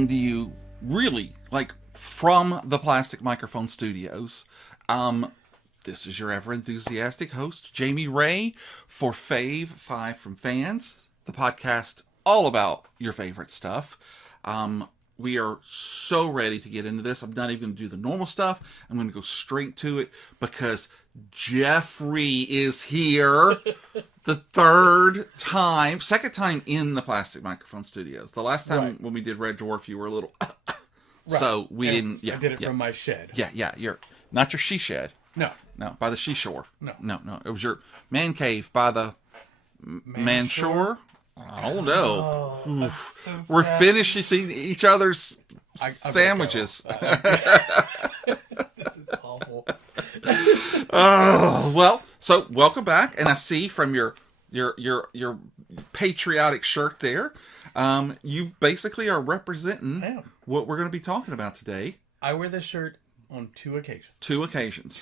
coming to you really like from the Plastic Microphone Studios. This is your ever enthusiastic host, Jamie Ray, for Fave, Five from Fans, the podcast all about your favorite stuff. We are so ready to get into this. I'm not even going to do the normal stuff. I'm going to go straight to it because Jeffrey is here. The second time in the Plastic Microphone Studios. The last time when we did Red Dwarf, you were a little... So we didn't... Yeah, I did it from my shed. Yeah. Not your she shed. No, by the seashore. No. It was your man cave by the man shore. I don't know. So We're sad. finishing each other's sandwiches. This is awful. Oh, well, so welcome back. And I see from your patriotic shirt there, you basically are representing what we're going to be talking about today. I wear this shirt on two occasions. Two occasions.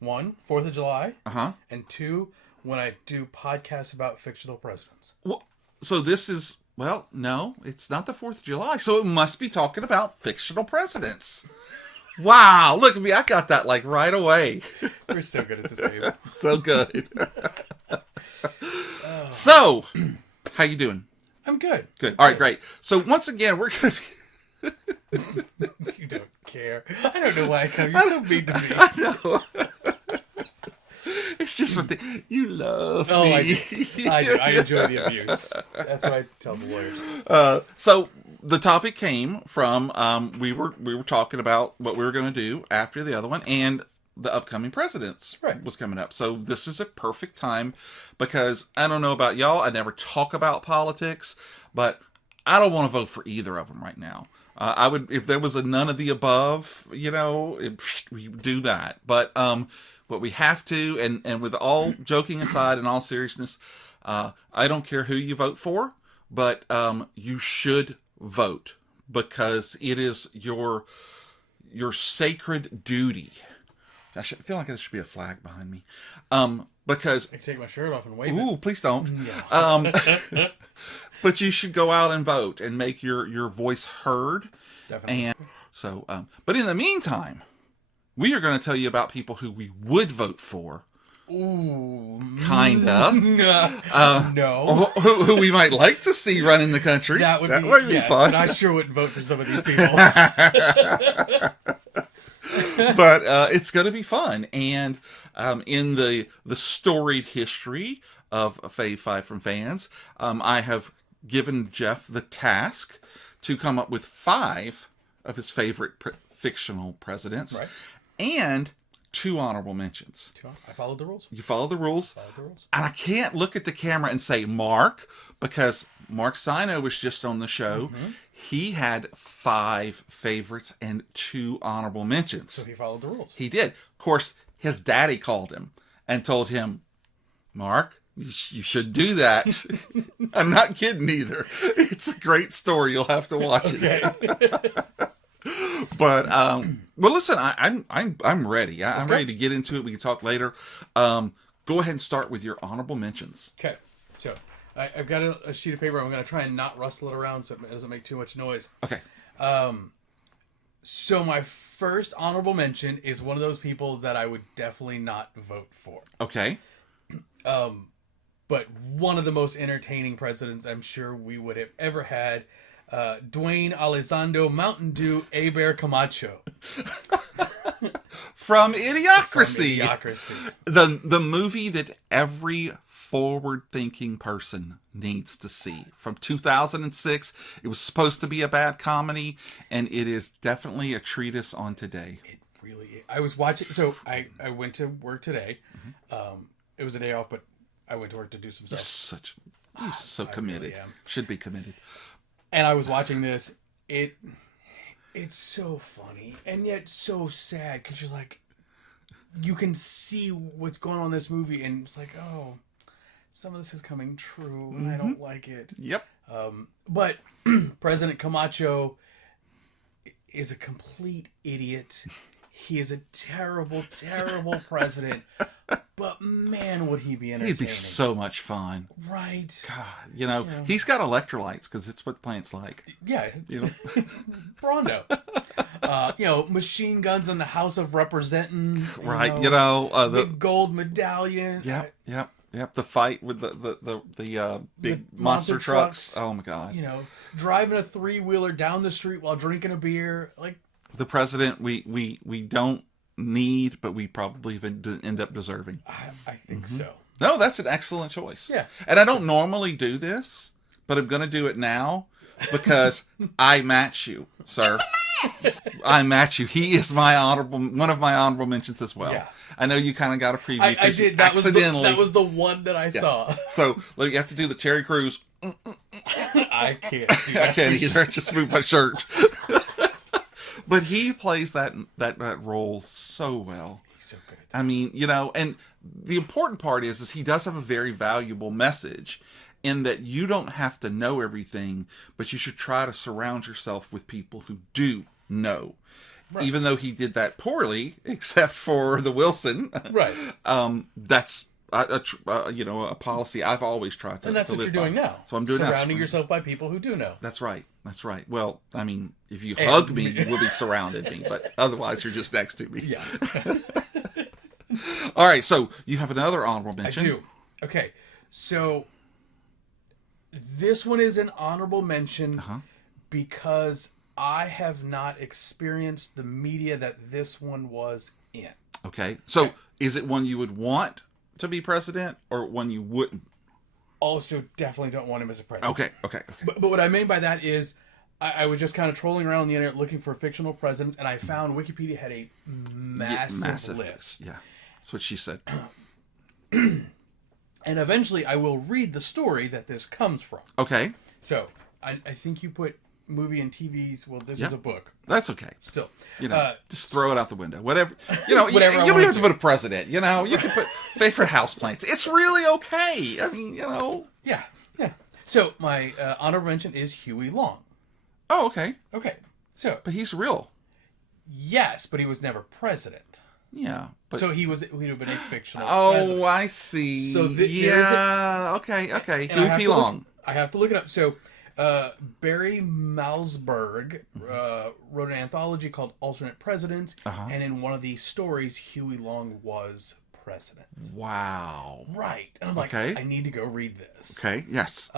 One, 4th of July. Uh-huh. And two, when I do podcasts about fictional presidents. Well, so this is, well, no, it's not the 4th of July, so it must be talking about fictional presidents. Wow, look at me, I got that like right away. We're so good at this game. So good. So, how you doing? I'm good. Good. All right, great. So once again, we're going to be... You don't care. I don't know why I come. You're so mean to me. I know. It's just what you love me. I do. I enjoy the abuse. That's what I tell the lawyers. So the topic came from we were talking about what we were going to do after the other one, and the upcoming presidents was coming up. So this is a perfect time because I don't know about y'all. I never talk about politics, but I don't want to vote for either of them right now. I would, if there was a none of the above, we would do that. But we have to, and with all joking aside and all seriousness, I don't care who you vote for, but you should vote because it is your sacred duty. I feel like there should be a flag behind me. Because I can take my shirt off and wave ooh, it. please don't. Yeah. But you should go out and vote and make your voice heard. Definitely. And so, but in the meantime, we are going to tell you about people who we would vote for. Ooh. Kinda. No. Who we might like to see running the country. That would be fun. But I sure wouldn't vote for some of these people. But it's going to be fun. And in the storied history of Fave 5 from Fans, I have given Jeff the task to come up with 5 of his favorite fictional presidents. Right. And 2 honorable mentions. I followed the rules. You follow the rules. And I can't look at the camera and say Mark, because Mark Sino was just on the show. Mm-hmm. He had 5 favorites and 2 honorable mentions. So he followed the rules. He did. Of course, his daddy called him and told him, Mark, you should do that. I'm not kidding either. It's a great story. You'll have to watch it. But well, listen, I'm ready. I'm ready to get into it. We can talk later. Go ahead and start with your honorable mentions. Okay. So I've got a sheet of paper. I'm going to try and not rustle it around so it doesn't make too much noise. Okay. So my first honorable mention is one of those people that I would definitely not vote for. Okay. But one of the most entertaining presidents I'm sure we would have ever had, Dwayne Alessandro Mountain Dew Bear Camacho. From Idiocracy. Idiocracy. The movie that every forward-thinking person needs to see. From 2006, it was supposed to be a bad comedy, and it is definitely a treatise on today. It really is. I was watching, so I went to work today. Mm-hmm. It was a day off, but I went to work to do some stuff. You're so committed. Really am. Should be committed. And I was watching this. It's so funny and yet so sad because you're like, you can see what's going on in this movie, and it's like, oh, some of this is coming true, and I don't like it. Yep. But President Camacho is a complete idiot. he is a terrible, terrible president. But man, would he be entertaining. He'd be so much fun. Right. God, he's got electrolytes because it's what plants like. Yeah. Brondo. Machine guns in the House of Representing. Right. The big gold medallion. Yep. The fight with the big monster trucks. Oh my God. Driving a 3-wheeler down the street while drinking a beer. Like the president, we don't need, but we probably end up deserving. I think so. No, that's an excellent choice. Yeah. And I don't normally do this, but I'm going to do it now I match you, sir. I match you. He is one of my honorable mentions as well. Yeah. I know you kind of got a preview. I did. That was the one that I saw. So you have to do the Terry Crews. I can't do that. I can't either. Just move my shirt. But he plays that role so well. He's so good at that. I mean, and the important part is he does have a very valuable message in that you don't have to know everything, but you should try to surround yourself with people who do know. Right. Even though he did that poorly, except for the Wilson. Right. That's a policy I've always tried to. And that's what you're doing now. So I'm doing surrounding yourself by people who do know. That's right. Well, I mean, if you hug me, you will be surrounding me, but otherwise you're just next to me. Yeah. All right. So you have another honorable mention. I do. Okay. So this one is an honorable mention because I have not experienced the media that this one was in. Okay. So is it one you would want to be president or one you wouldn't? Also, definitely don't want him as a president. Okay. But what I mean by that is I was just kind of trolling around on the internet looking for fictional presidents, and I found Wikipedia had a massive list. Yeah. That's what she said. And eventually I will read the story that this comes from. Okay. So, I think you put movie and TVs. Well, this is a book. That's okay. Still. Just throw it out the window. Whatever. Whatever you don't have to put a president. You can put favorite houseplants. It's really okay. I mean, Yeah. So, my honorable mention is Huey Long. Oh, okay. Okay. So. But he's real. Yes, but he was never president. Yeah. But... So he'd have been a fictional president. I see. So okay. Huey P. Long. I have to look it up. So, Barry Malzberg wrote an anthology called Alternate Presidents, and in one of these stories, Huey Long was president. Wow. Right. And I'm like, I need to go read this. Okay, yes.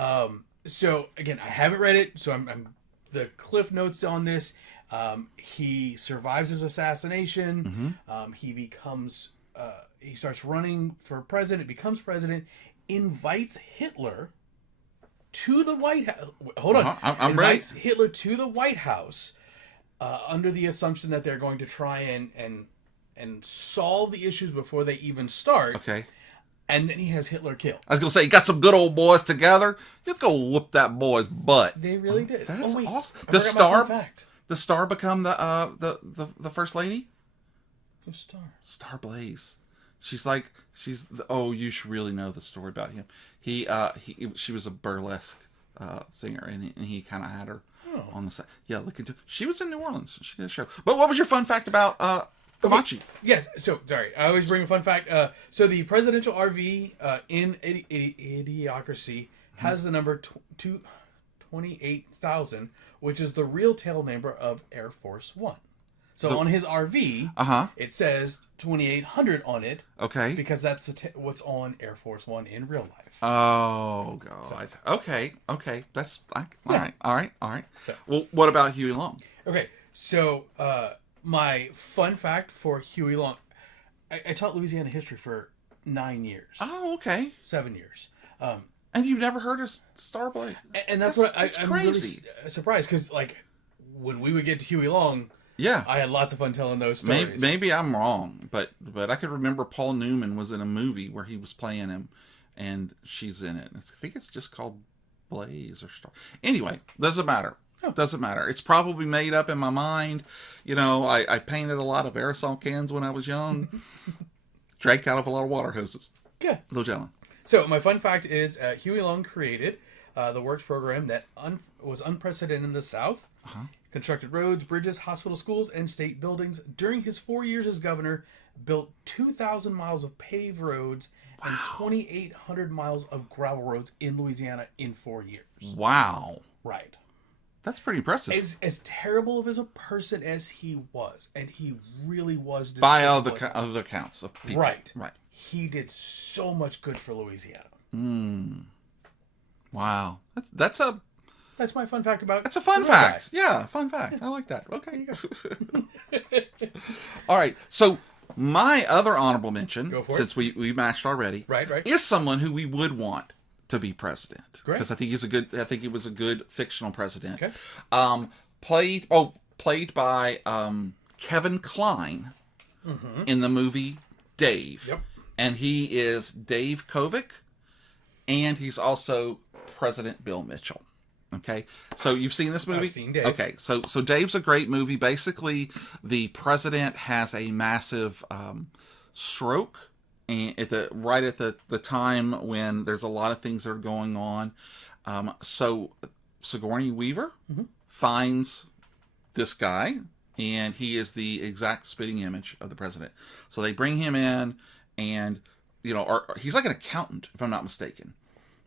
So, again, I haven't read it, so I'm the cliff notes on this. He survives his assassination. He becomes, he starts running for president, becomes president, invites Hitler to the White House. Hold on. I'm invites ready. Hitler to the White House under the assumption that they're going to try and solve the issues before they even start. Okay. And then he has Hitler killed. I was going to say, you got some good old boys together. Just go whoop that boy's butt. They really did. That's awesome. Does the Star become the first lady? Who's Star? Star Blaze. You should really know the story about him. She was a burlesque singer, and he kind of had her on the side. Yeah, look into. She was in New Orleans. She did a show. But what was your fun fact about Kamachi? Yes. So sorry, I always bring a fun fact. So the presidential RV in Idiocracy has the number 28,000, which is the real tail number of Air Force One. So on his RV, it says 2,800 on it. Okay. Because that's what's on Air Force One in real life. Oh, God. So, okay. That's all right. So, well, what about Huey Long? Okay. So my fun fact for Huey Long, I taught Louisiana history for 9 years. Oh, okay. 7 years. And you've never heard of Star Blaze? And that's what I'm really surprised, because when we would get to Huey Long, I had lots of fun telling those stories. Maybe I'm wrong, but I could remember Paul Newman was in a movie where he was playing him, and she's in it. I think it's just called Blaze or Star. Anyway, doesn't matter. Doesn't matter. It's probably made up in my mind. I painted a lot of aerosol cans when I was young. Drank out of a lot of water hoses. Yeah. Little Jellin. So my fun fact is Huey Long created the works program that was unprecedented in the South. Constructed roads, bridges, hospital, schools, and state buildings. During his 4 years as governor, built 2,000 miles of paved roads and 2,800 miles of gravel roads in Louisiana in 4 years. Wow. Right. That's pretty impressive. As terrible of as a person as he was, and he really was... By other accounts of people. Right. Right. He did so much good for Louisiana. Wow. That's my fun fact about... That's a fun fact. Yeah, fun fact. I like that. Okay. All right. So my other honorable mention, since we matched already, right, is someone who we would want to be president. Great. Because I think he was a good fictional president. Okay. Played by Kevin Kline in the movie Dave. Yep. And he is Dave Kovic, and he's also President Bill Mitchell. Okay, so you've seen this movie? I've seen Dave. Okay, so Dave's a great movie. Basically, the president has a massive stroke, and right at the time when there's a lot of things that are going on. So Sigourney Weaver finds this guy, and he is the exact spitting image of the president. So they bring him in, and he's like an accountant, if I'm not mistaken.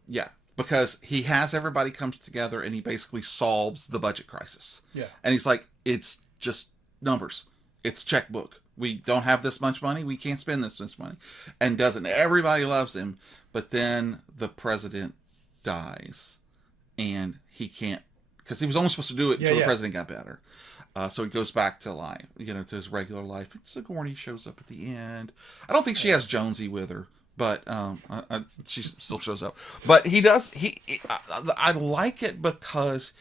Yeah. Because he has everybody come together and he basically solves the budget crisis. Yeah. And he's like, it's just numbers. It's checkbook. We don't have this much money. We can't spend this much money. And everybody loves him. But then the president dies. And he can't, because he was only supposed to do it until the president got better. So he goes back to life, to his regular life. And Sigourney shows up at the end. I don't think she has Jonesy with her. But she still shows up. But he does. I like it because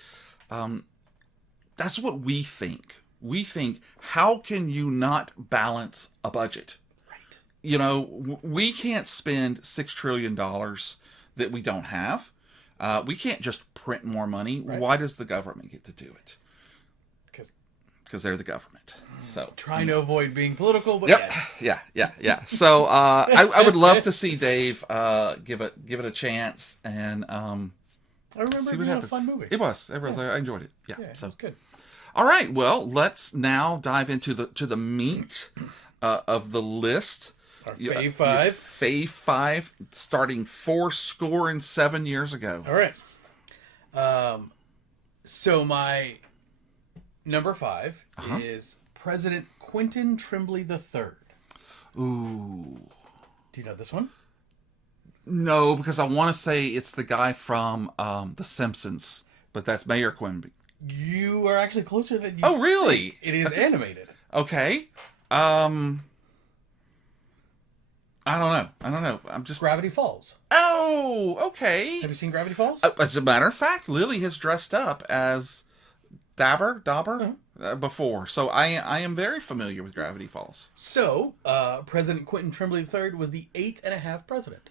that's what we think. We think, how can you not balance a budget? Right. We can't spend $6 trillion that we don't have. We can't just print more money. Right. Why does the government get to do it? Because they're the government. So trying to avoid being political, but yes. Yeah. So I would love to see Dave give it a chance, and I remember it being a fun movie. It was. I enjoyed it. Yeah, so it's good. All right. Well, let's now dive into the meat of the list. Our Fave 5. Fave 5, starting 47 years ago. All right. So my number 5 is President Quentin Trimbley III. Ooh. Do you know this one? No, because I want to say it's the guy from The Simpsons, but that's Mayor Quimby. You are actually closer than you Oh, really? think. It is animated. Okay. I don't know. I'm just... Gravity Falls. Oh, okay. Have you seen Gravity Falls? As a matter of fact, Lily has dressed up as Dauber before, so I am very familiar with Gravity Falls. So, President Quentin Trimbley III was the 8th and a half president.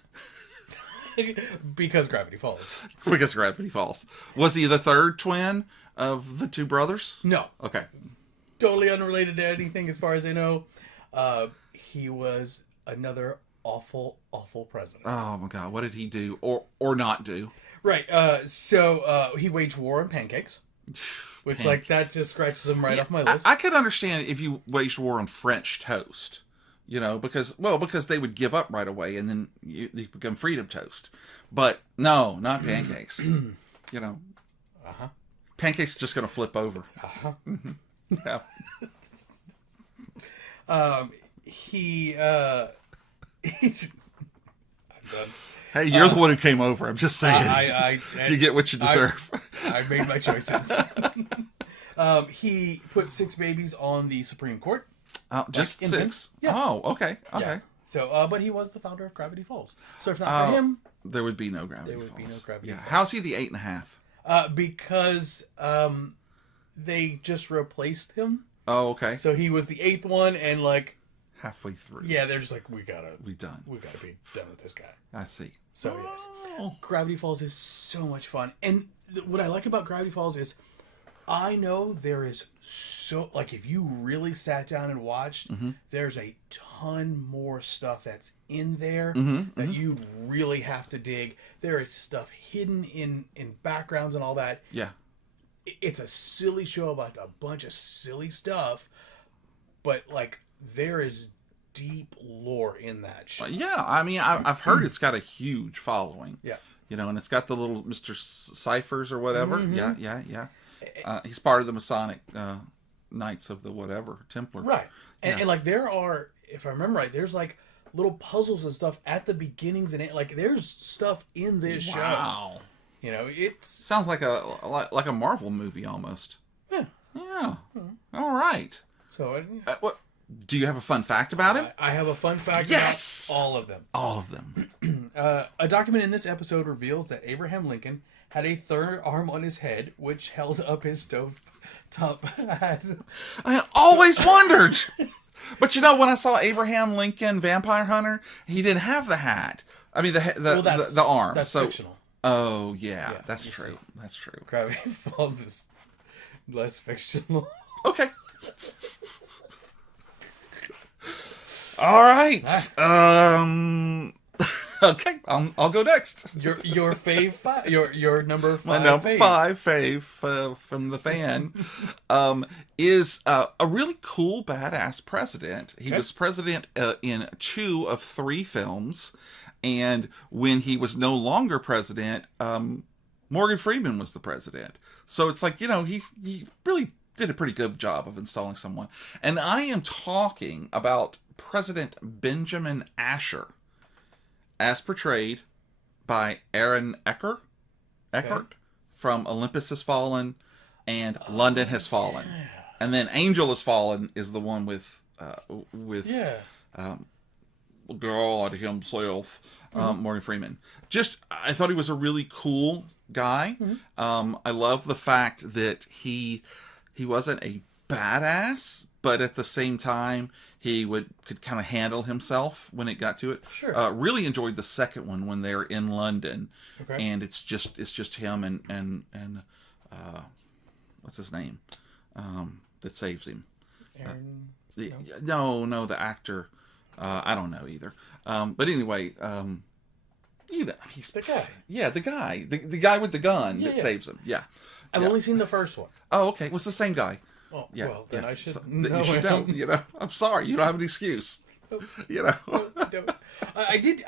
Because Gravity Falls. Because Gravity Falls. Was he the third twin of the two brothers? No. Okay. Totally unrelated to anything as far as I know. He was another awful president. Oh my God, what did he do or not do? Right. So he waged war on pancakes. Which, that just scratches him right off my list. I could understand if you waged war on French toast, because they would give up right away and then you become freedom toast. But no, not pancakes. Pancakes are just going to flip over. Mm-hmm. Yeah. I'm done. Hey, you're the one who came over. I'm just saying. You get what you deserve. I made my choices. He put 6 babies on the Supreme Court. Just 6? Yeah. Oh, okay. Yeah. So, but he was the founder of Gravity Falls. So if not for him, there would be no Gravity Falls. There would be no Gravity Falls. How's he the 8.5? Because they just replaced him. Oh, okay. So he was the 8th one, and halfway through. Yeah, they're just like, we gotta be done with this guy. I see. So yes, Gravity Falls is so much fun, and what I like about Gravity Falls is, I know there is if you really sat down and watched, there's a ton more stuff that's in there that you really have to dig. There is stuff hidden in backgrounds and all that. Yeah. it's a silly show about a bunch of silly stuff, but like there is deep lore in that show. Yeah, I mean, I've heard it's got a huge following. Yeah. You know, and it's got the little Mr. Cyphers or whatever. Mm-hmm. Yeah. He's part of the Masonic Knights of the whatever, Templar. Right. And like there are, if I remember right, there's like little puzzles and stuff at the beginnings and like there's stuff in this show. Wow. You know, it's Sounds like a Marvel movie almost. Yeah. All right. So What? Do you have a fun fact about him? I have a fun fact Yes! about all of them. All of them. A document in this episode reveals that Abraham Lincoln had a third arm on his head, which held up his stove top. I always wondered. But you know, when I saw Abraham Lincoln Vampire Hunter, he didn't have the hat. I mean, the arm. That's so, fictional. Oh, yeah, that's true. See. That's true. Gravity Falls is less fictional. Okay. All right. Okay, I'll go next. Your fave your number 5 My number fave. 5 fave from the fan is a really cool, badass president. He was president in 2 of 3 films, and when he was no longer president, Morgan Freeman was the president. So it's like, you know, he really did a pretty good job of installing someone. And I am talking about President Benjamin Asher, as portrayed by Aaron Eckhart from Olympus Has Fallen and London Has Fallen. Yeah. And then Angel Has Fallen is the one with God himself, Morgan Freeman. I thought he was a really cool guy. I love the fact that he wasn't a badass, but at the same time he could kind of handle himself when it got to it. Sure. Really enjoyed the second one when they're in London, Okay. and it's just him and what's his name that saves him. Aaron, No, the actor. I don't know either. But anyway, you know, he's the guy. Yeah, the guy with the gun that saves him. Yeah. I've only seen the first one. Oh, okay. Well, it's the same guy. Oh, Yeah. well, then I should So, know you should him. know. You know, I'm sorry. You don't have an excuse. You know. I did.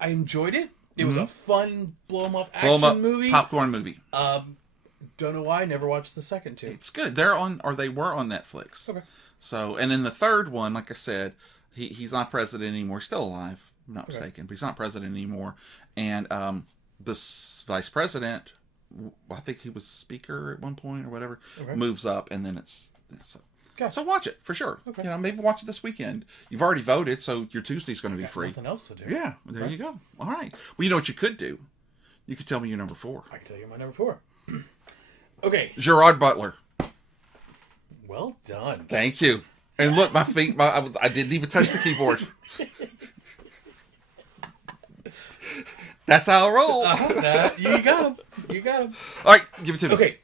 I enjoyed it. It was a fun blow 'em up Blow 'em action up movie. popcorn movie. Don't know why. I never watched the second two. It's good. They were on Netflix. Okay. So, and then the third one, like I said, he's not president anymore. He's still alive, if I'm not mistaken, but he's not president anymore. And this vice president, I think he was speaker at one point or whatever, moves up, and then it's so. Gotcha. So watch it for sure. Okay. You know, maybe watch it this weekend. You've already voted, so your Tuesday's going to be free. Nothing else to do. Yeah, there you go. All right. Well, you know what you could do? You could tell me your number 4. I can tell you my number 4. Okay. Gerard Butler. Well done. Thank you. And look, my feet, I didn't even touch the keyboard. That's how I roll. You got him. You got him. All right, give it to me. Okay.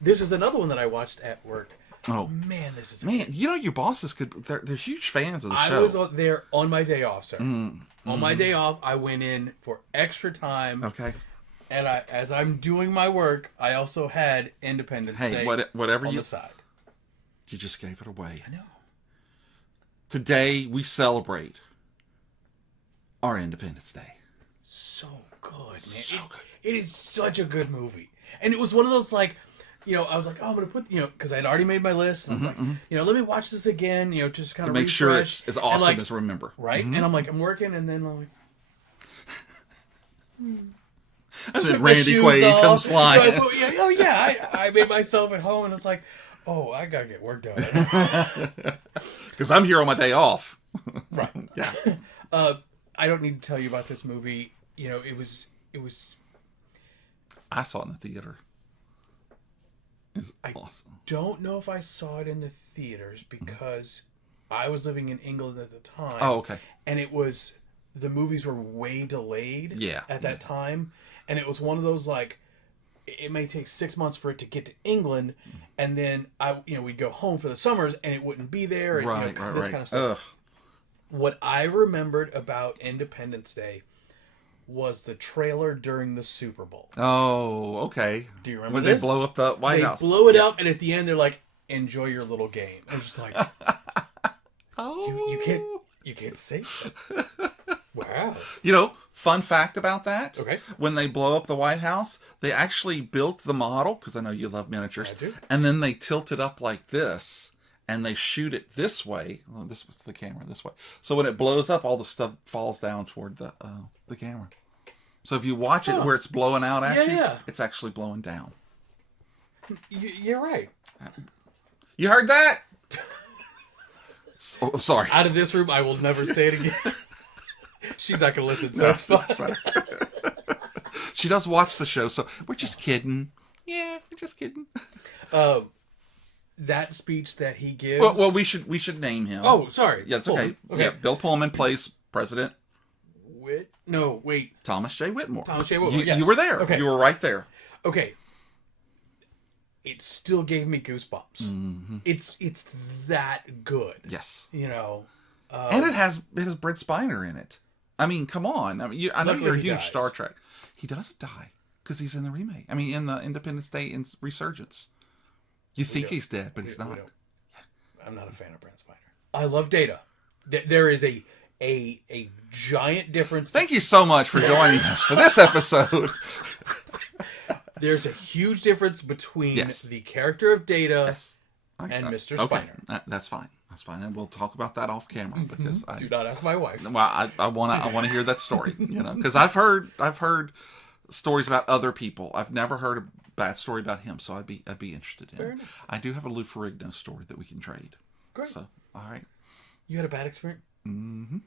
This is another one that I watched at work. Oh Man, this is man, you know your bosses they're huge fans of the I show. was there on my day off, sir. On my day off, I went in for extra time. Okay. And as I'm doing my work, I also had Independence Day whatever on you the side. You just gave it away. I know. Today we celebrate our Independence Day. So good, man. So good. It is such a good movie. And it was one of those, like, you know, I was like, oh, I'm going to put, you know, because I'd already made my list. And I was like, you know, let me watch this again, you know, just kind of Make sure refresh. it's as awesome like, as Remember. Right? And I'm like, I'm working, and then I'm like, And then my Randy shoes Quaid off. comes flying. So I made myself at home, and it's like, oh, I got to get work done. Because I'm here on my day off. Right. Yeah. I don't need to tell you about this movie. You know, it was. I saw it in the theater. It's awesome. Don't know if I saw it in the theaters because I was living in England at the time. Oh, okay. And the movies were way delayed at that time. And it was one of those, like, it may take 6 months for it to get to England. And then we'd go home for the summers and it wouldn't be there. And, this kind of stuff. Ugh. What I remembered about Independence Day was the trailer during the Super Bowl. Oh, okay. Do you remember when this? they blow up the White House? They blow it up, and at the end they're like, "Enjoy your little game." I'm just like, you can't say that. Wow. You know, fun fact about that. Okay. When they blow up the White House, they actually built the model, because I know you love miniatures. I do. And then they tilt it up like this, and they shoot it this way. Well, this was the camera this way. So when it blows up, all the stuff falls down toward the camera. So if you watch it where it's blowing out at you, it's actually blowing down. You're right. You heard that? Oh, sorry. Out of this room, I will never say it again. She's not going to listen, so it's fine. She does watch the show, so we're just kidding. Yeah, we're just kidding. That speech that he gives. Well, we should name him. Oh, sorry. Yeah, it's okay. Yeah, Bill Pullman plays President. No, wait. Thomas J. Whitmore. Thomas J. Whitmore. You were there. Okay. You were right there. Okay. It still gave me goosebumps. Mm-hmm. It's that good. Yes. You know. And it has Brent Spiner in it. I mean, come on. I mean, I know you're a huge Star Trek. He doesn't die because he's in the remake. I mean, in the Independence Day Resurgence. You think he's dead, but he's not. I'm not a fan of Brent Spiner. I love Data. There is a giant difference. Thank you so much for joining us for this episode. There's a huge difference between the character of Data and Mr. Spiner. That's fine. That's fine, and we'll talk about that off camera because I do not ask my wife. Well, I want to hear that story, you know, because I've heard stories about other people. I've never heard a bad story about him, so I'd be interested in. Fair enough. I do have a Lou Ferrigno story that we can trade. Great. So, all right. You had a bad experience? Mm-hmm.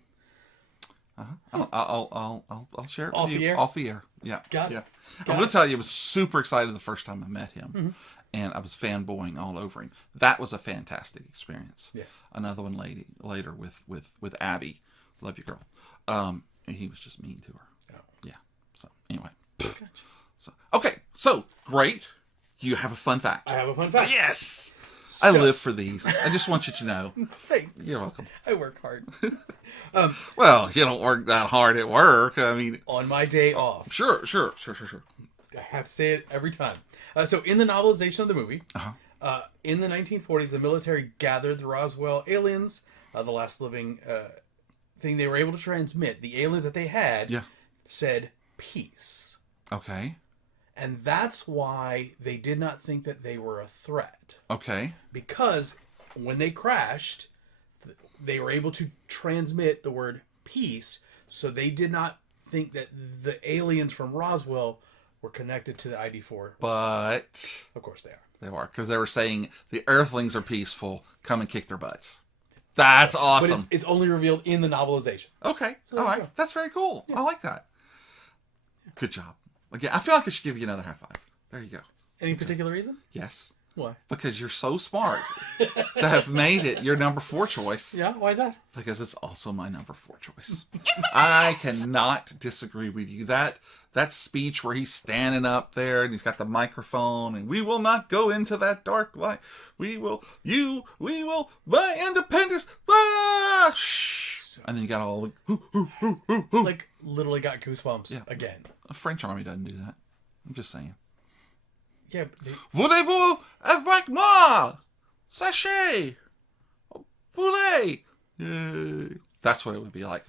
I'll share it off with you the air. Off the air. Yeah. Got it. I'm going to tell you, I was super excited the first time I met him, and I was fanboying all over him. That was a fantastic experience. Yeah. Another one later with Abby. Love you, girl. And he was just mean to her. Oh. Yeah. So anyway. Gotcha. So great. You have a fun fact. I have a fun fact. Yes. I live for these. I just want you to know. Thanks. You're welcome. I work hard. Well, you don't work that hard at work. I mean, on my day off. Sure. I have to say it every time. So in the novelization of the movie, in the 1940s, the military gathered the Roswell aliens, the last living thing they were able to transmit. The aliens that they had said peace. Okay. And that's why they did not think that they were a threat. Okay. Because when they crashed, they were able to transmit the word peace, so they did not think that the aliens from Roswell were connected to the ID4. But of course they are. They are, because they were saying the Earthlings are peaceful. Come and kick their butts. That's awesome. But it's only revealed in the novelization. Okay. All right. That's very cool. Yeah. I like that. Good job. Again, I feel like I should give you another high five. There you go. Any particular reason? Yes. Why? Because you're so smart to have made it your number 4 choice. Yeah, why is that? Because it's also my number 4 choice. I cannot disagree with you. That speech where he's standing up there and he's got the microphone and we will not go into that dark light. We will, my independence. Ah! And then you got all the, like, literally got goosebumps again. The French army doesn't do that. I'm just saying. Yeah. Voulez-vous avec moi? Sachez. Poulet. That's what it would be like.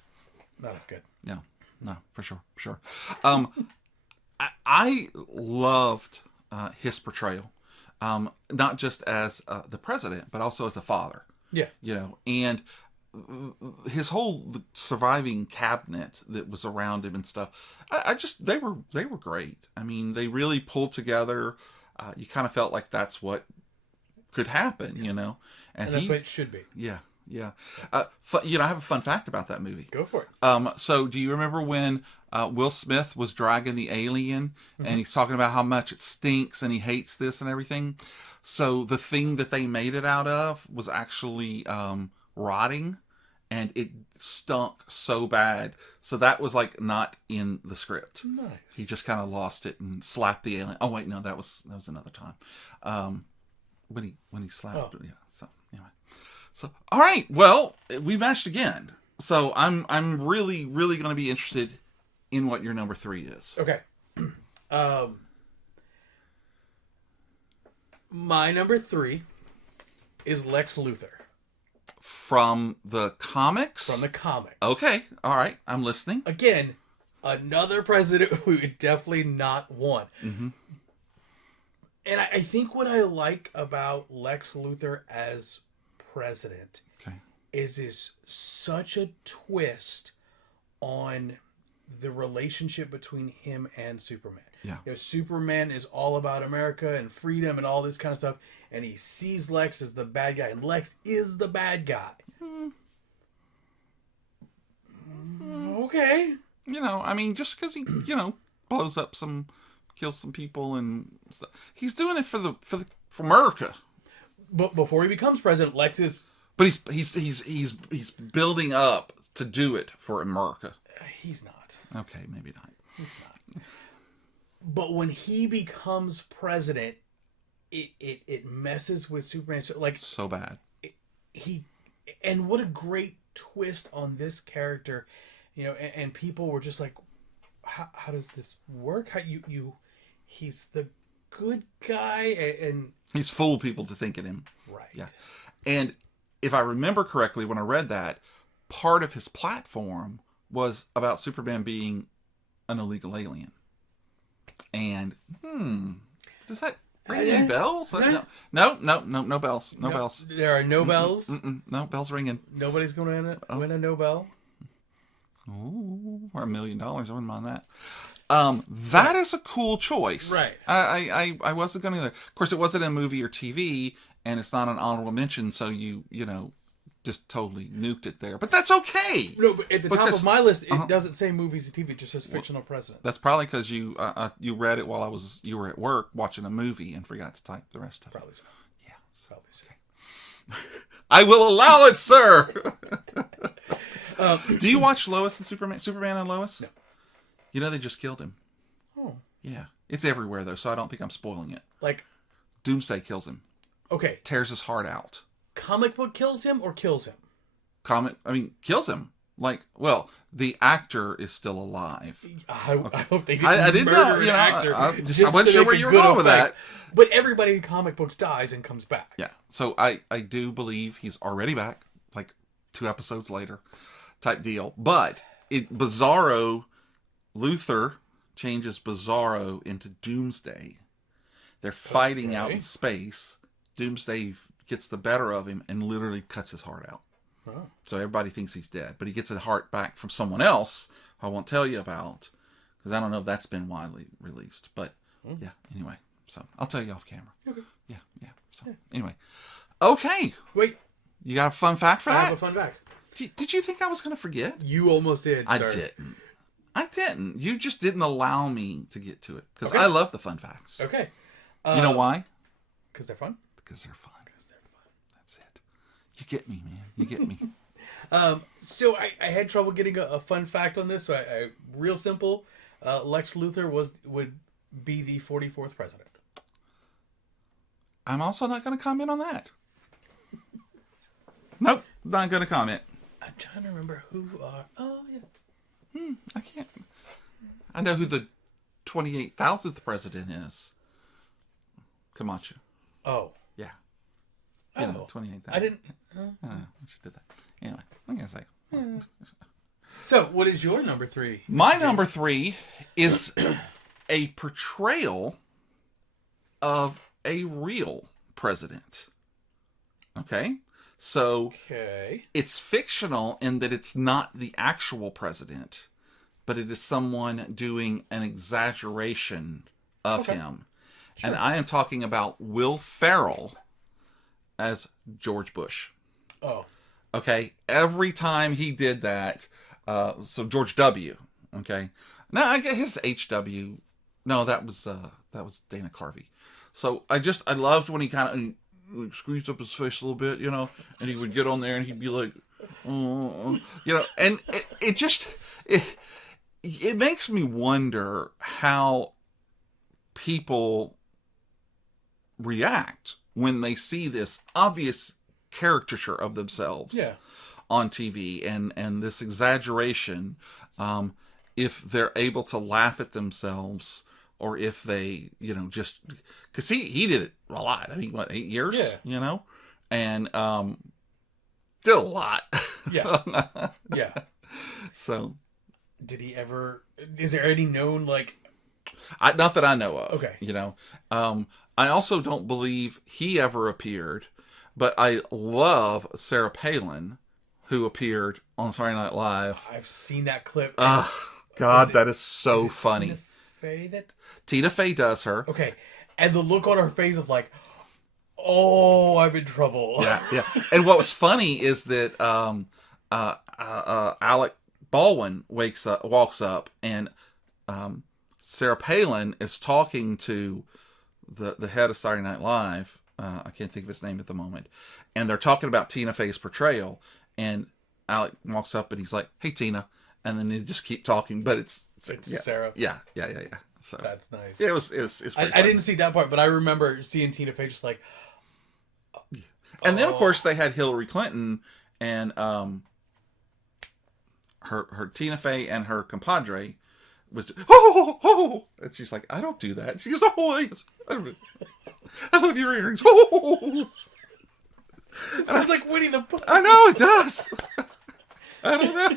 That is good. Yeah. No, for sure. I loved his portrayal, not just as the president, but also as a father. Yeah. You know, and his whole surviving cabinet that was around him and stuff. They were great. I mean, they really pulled together. You kind of felt like that's what could happen, you know, and that's what it should be. Yeah. I have a fun fact about that movie. Go for it. So do you remember when Will Smith was dragging the alien and he's talking about how much it stinks and he hates this and everything? So the thing that they made it out of was actually rotting, and it stunk so bad. So that was like not in the script. Nice. He just kind of lost it and slapped the alien. Oh wait, no, that was another time. When he slapped it. Yeah. So anyway. So all right, well, we matched again. So I'm really going to be interested in what your number 3 is. Okay. My number 3 is Lex Luthor. From the comics? From the comics. Okay. All right. I'm listening. Again, another president we would definitely not want. Mm-hmm. And I think what I like about Lex Luthor as president is such a twist on the relationship between him and Superman. Yeah. You know, Superman is all about America and freedom and all this kind of stuff, and he sees Lex as the bad guy, and Lex is the bad guy. Okay. You know, I mean, just because he, blows up kills some people and stuff, he's doing it for America. But before he becomes president, Lex is. But he's building up to do it for America. He's not. Okay, maybe not. He's not. But when he becomes president, it messes with Superman. So bad. And what a great twist on this character, and people were just like, how does this work? How he's the good guy, and he's fooled people to think of him. Right. Yeah. And if I remember correctly, when I read that, part of his platform was about Superman being an illegal alien. And, does that ring any bells? No bells. No bells. There are no bells? No bells ringing. Nobody's going to win a Nobel? Ooh, or $1 million. I wouldn't mind that. That is a cool choice. Right. I wasn't going to. Of course, it wasn't in a movie or TV, and it's not an honorable mention, so you just totally nuked it there. But that's okay. No, but at the top of my list, it doesn't say movies and TV. It just says fictional president. That's probably because you read it while you were at work watching a movie and forgot to type the rest of it. Probably so. Yeah, probably so. I will allow it, sir. Do you watch Lois and Superman and Lois? No. You know they just killed him. Oh. Yeah. It's everywhere, though, so I don't think I'm spoiling it. Like... Doomsday kills him. Okay. Tears his heart out. Comic book kills him or kills him? Kills him. The actor is still alive. I hope they didn't didn't know, an actor. I wasn't sure where you were going with that. But everybody in comic books dies and comes back. Yeah. So I do believe he's already back, like 2 episodes later type deal. But Bizarro, Luthor changes Bizarro into Doomsday. They're fighting out in space. Doomsday gets the better of him and literally cuts his heart out. Oh. So everybody thinks he's dead, but he gets a heart back from someone else I won't tell you about, because I don't know if that's been widely released. But yeah, anyway, so I'll tell you off camera. Okay. Yeah. So anyway, okay. Wait, you got a fun fact for that? I have a fun fact. Did you think I was going to forget? You almost did. I didn't. You just didn't allow me to get to it, because I love the fun facts. Okay. You know why? Because they're fun. Because they're fun. That's it. You get me, man. You get me. So I had trouble getting a fun fact on this. So I real simple. Lex Luthor would be the 44th president. I'm also not going to comment on that. Nope, not going to comment. I'm trying to remember who are. Oh yeah. I can't. I know who the 28,000th president is. Camacho. Oh. Yeah. You know, 28,000. I didn't. I just did that. Anyway, I'm going to say. So, what is your number 3? My number 3 is a portrayal of a real president. Okay? So, it's fictional in that it's not the actual president, but it is someone doing an exaggeration of him. Sure. And I am talking about Will Ferrell as George Bush. Oh. Okay? Every time he did that, so George W. Okay? Now, I get his HW. No, that was Dana Carvey. So, I loved when he kind of squeezed up his face a little bit, and he would get on there and he'd be like, and it makes me wonder how people react when they see this obvious caricature of themselves on TV and this exaggeration. if they're able to laugh at themselves, or if they, just because he did it a lot. I mean, what, 8 years? Yeah. And did a lot. Yeah. Yeah. So, did he ever? Is there any known not that I know of. Okay. I also don't believe he ever appeared, but I love Sarah Palin, who appeared on Saturday Night Live. I've seen that clip. God, that is so funny. Tina Fey Tina Fey does her. Okay, and the look on her face of oh, I'm in trouble. Yeah. And what was funny is that Alec Baldwin walks up, and Sarah Palin is talking to the head of Saturday Night Live. I can't think of his name at the moment, and they're talking about Tina Fey's portrayal. And Alec walks up and he's like, "Hey, Tina," and then they just keep talking. But it's Sarah. Yeah. So that's nice. It was I didn't see that part, but I remember seeing Tina Fey just And then of course they had Hillary Clinton and her Tina Fey and her compadre was and she's like, "I don't do that." She goes, "Oh, yes, I love your earrings." It sounds like Winnie the Pooh. I know it does. I don't know.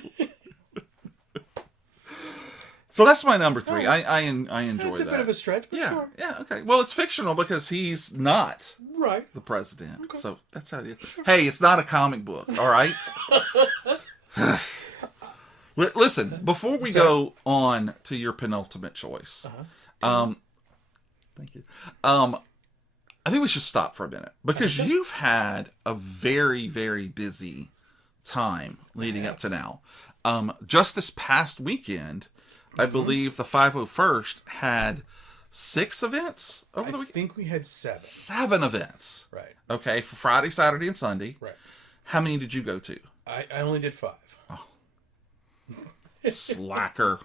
So that's my number 3. I enjoy That's a that. bit of a stretch, but sure. Yeah, okay. Well, it's fictional because he's not Right. the president. Okay. So that's how it is. Sure. Hey, it's not a comic book, all right? Listen, before we go on to your penultimate choice, thank you. I think we should stop for a minute because you've had a very, very busy time leading up to now. Just this past weekend, I believe the 501st had 6 events over the weekend. I think we had 7. 7 events. Right. Okay, for Friday, Saturday, and Sunday. Right. How many did you go to? I only did 5. Oh. Slacker.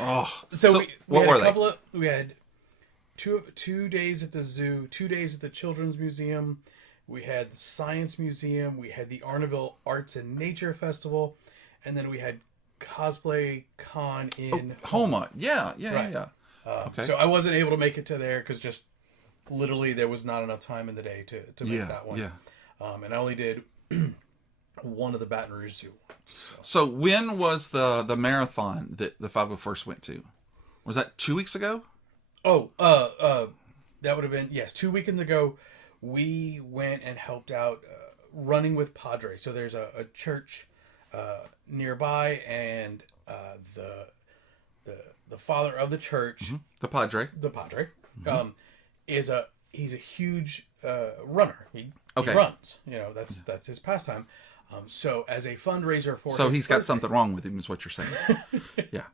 Oh. So what were they? We had 2 days at the zoo, 2 days at the Children's Museum. We had the Science Museum. We had the Arnaville Arts and Nature Festival. And then we had Cosplay Con in Homa. Yeah. Okay. So I wasn't able to make it to there because just literally there was not enough time in the day to make that one. Yeah. And I only did one of the Baton Rouge Zoo. So when was the marathon that the 501st went to? Was that 2 weeks ago? Oh, that would have been, yes, 2 weekends ago. We went and helped out running with Padre. So there's a church nearby, and the father of the church, the Padre, he's a huge runner. He runs. That's his pastime. So as a fundraiser for he's got something wrong with him, is what you're saying. Yeah.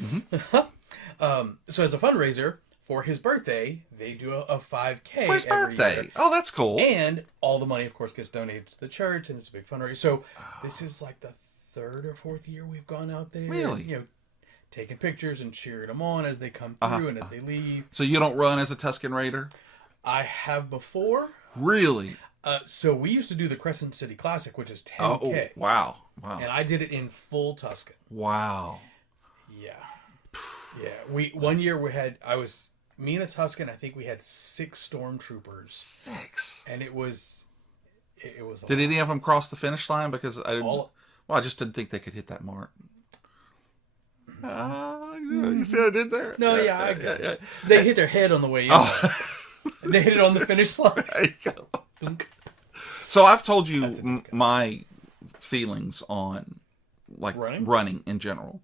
Mm-hmm. So as a fundraiser for his birthday, they do a 5K for his every birthday. year. Oh, that's cool. And all the money, of course, gets donated to the church, and it's a big fundraiser. So this is like the 3rd or 4th year we've gone out there. Really? Taking pictures and cheering them on as they come through and as they leave. So you don't run as a Tuscan Raider? I have before. Really? So we used to do the Crescent City Classic, which is 10K. Oh, wow. And I did it in full Tuscan. Wow. Yeah. One year me and a Tuscan, I think we had 6 stormtroopers. 6? And it was Did any of them cross the finish line? Because I didn't... I just didn't think they could hit that mark. You see what I did there? No, yeah. They hit their head on the way in. They hit it on the finish line. There you go. So I've told you my feelings on running in general,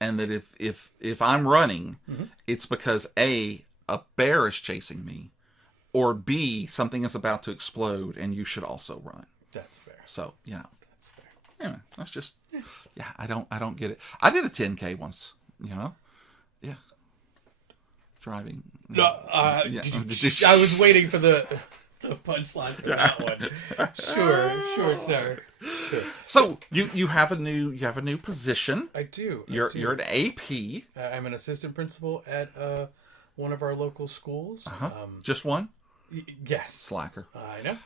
and that if I'm running, it's because A, a bear is chasing me, or B, something is about to explode, and you should also run. That's fair. So that's fair. Yeah, that's just I don't get it. I did a 10K once. Yeah. Driving. No, I was waiting for the punchline for that one. Sure, sir. Sure. So you have a new position. I do. You're an AP. I'm an assistant principal at one of our local schools. Just one? Yes. Slacker. I know.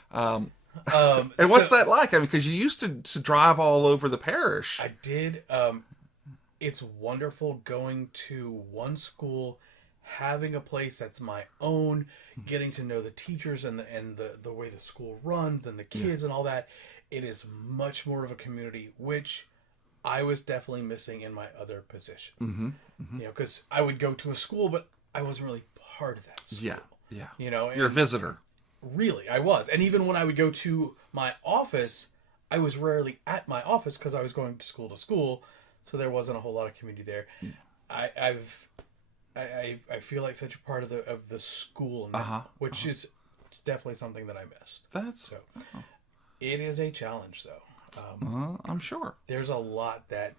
And what's that like? I mean, because you used to drive all over the parish. I did. it's wonderful going to one school, having a place that's my own, getting to know the teachers and the way the school runs and the kids and all that. It is much more of a community, which I was definitely missing in my other position. Mm-hmm. Mm-hmm. You know, because I would go to a school, but I wasn't really part of that school. Yeah. Yeah. You know, you're a visitor. Really, I was. And even when I would go to my office, I was rarely at my office because I was going to school, so there wasn't a whole lot of community there. Yeah. I feel like such a part of the school now, which is it's definitely something that I missed. It is a challenge, though. I'm sure there's a lot that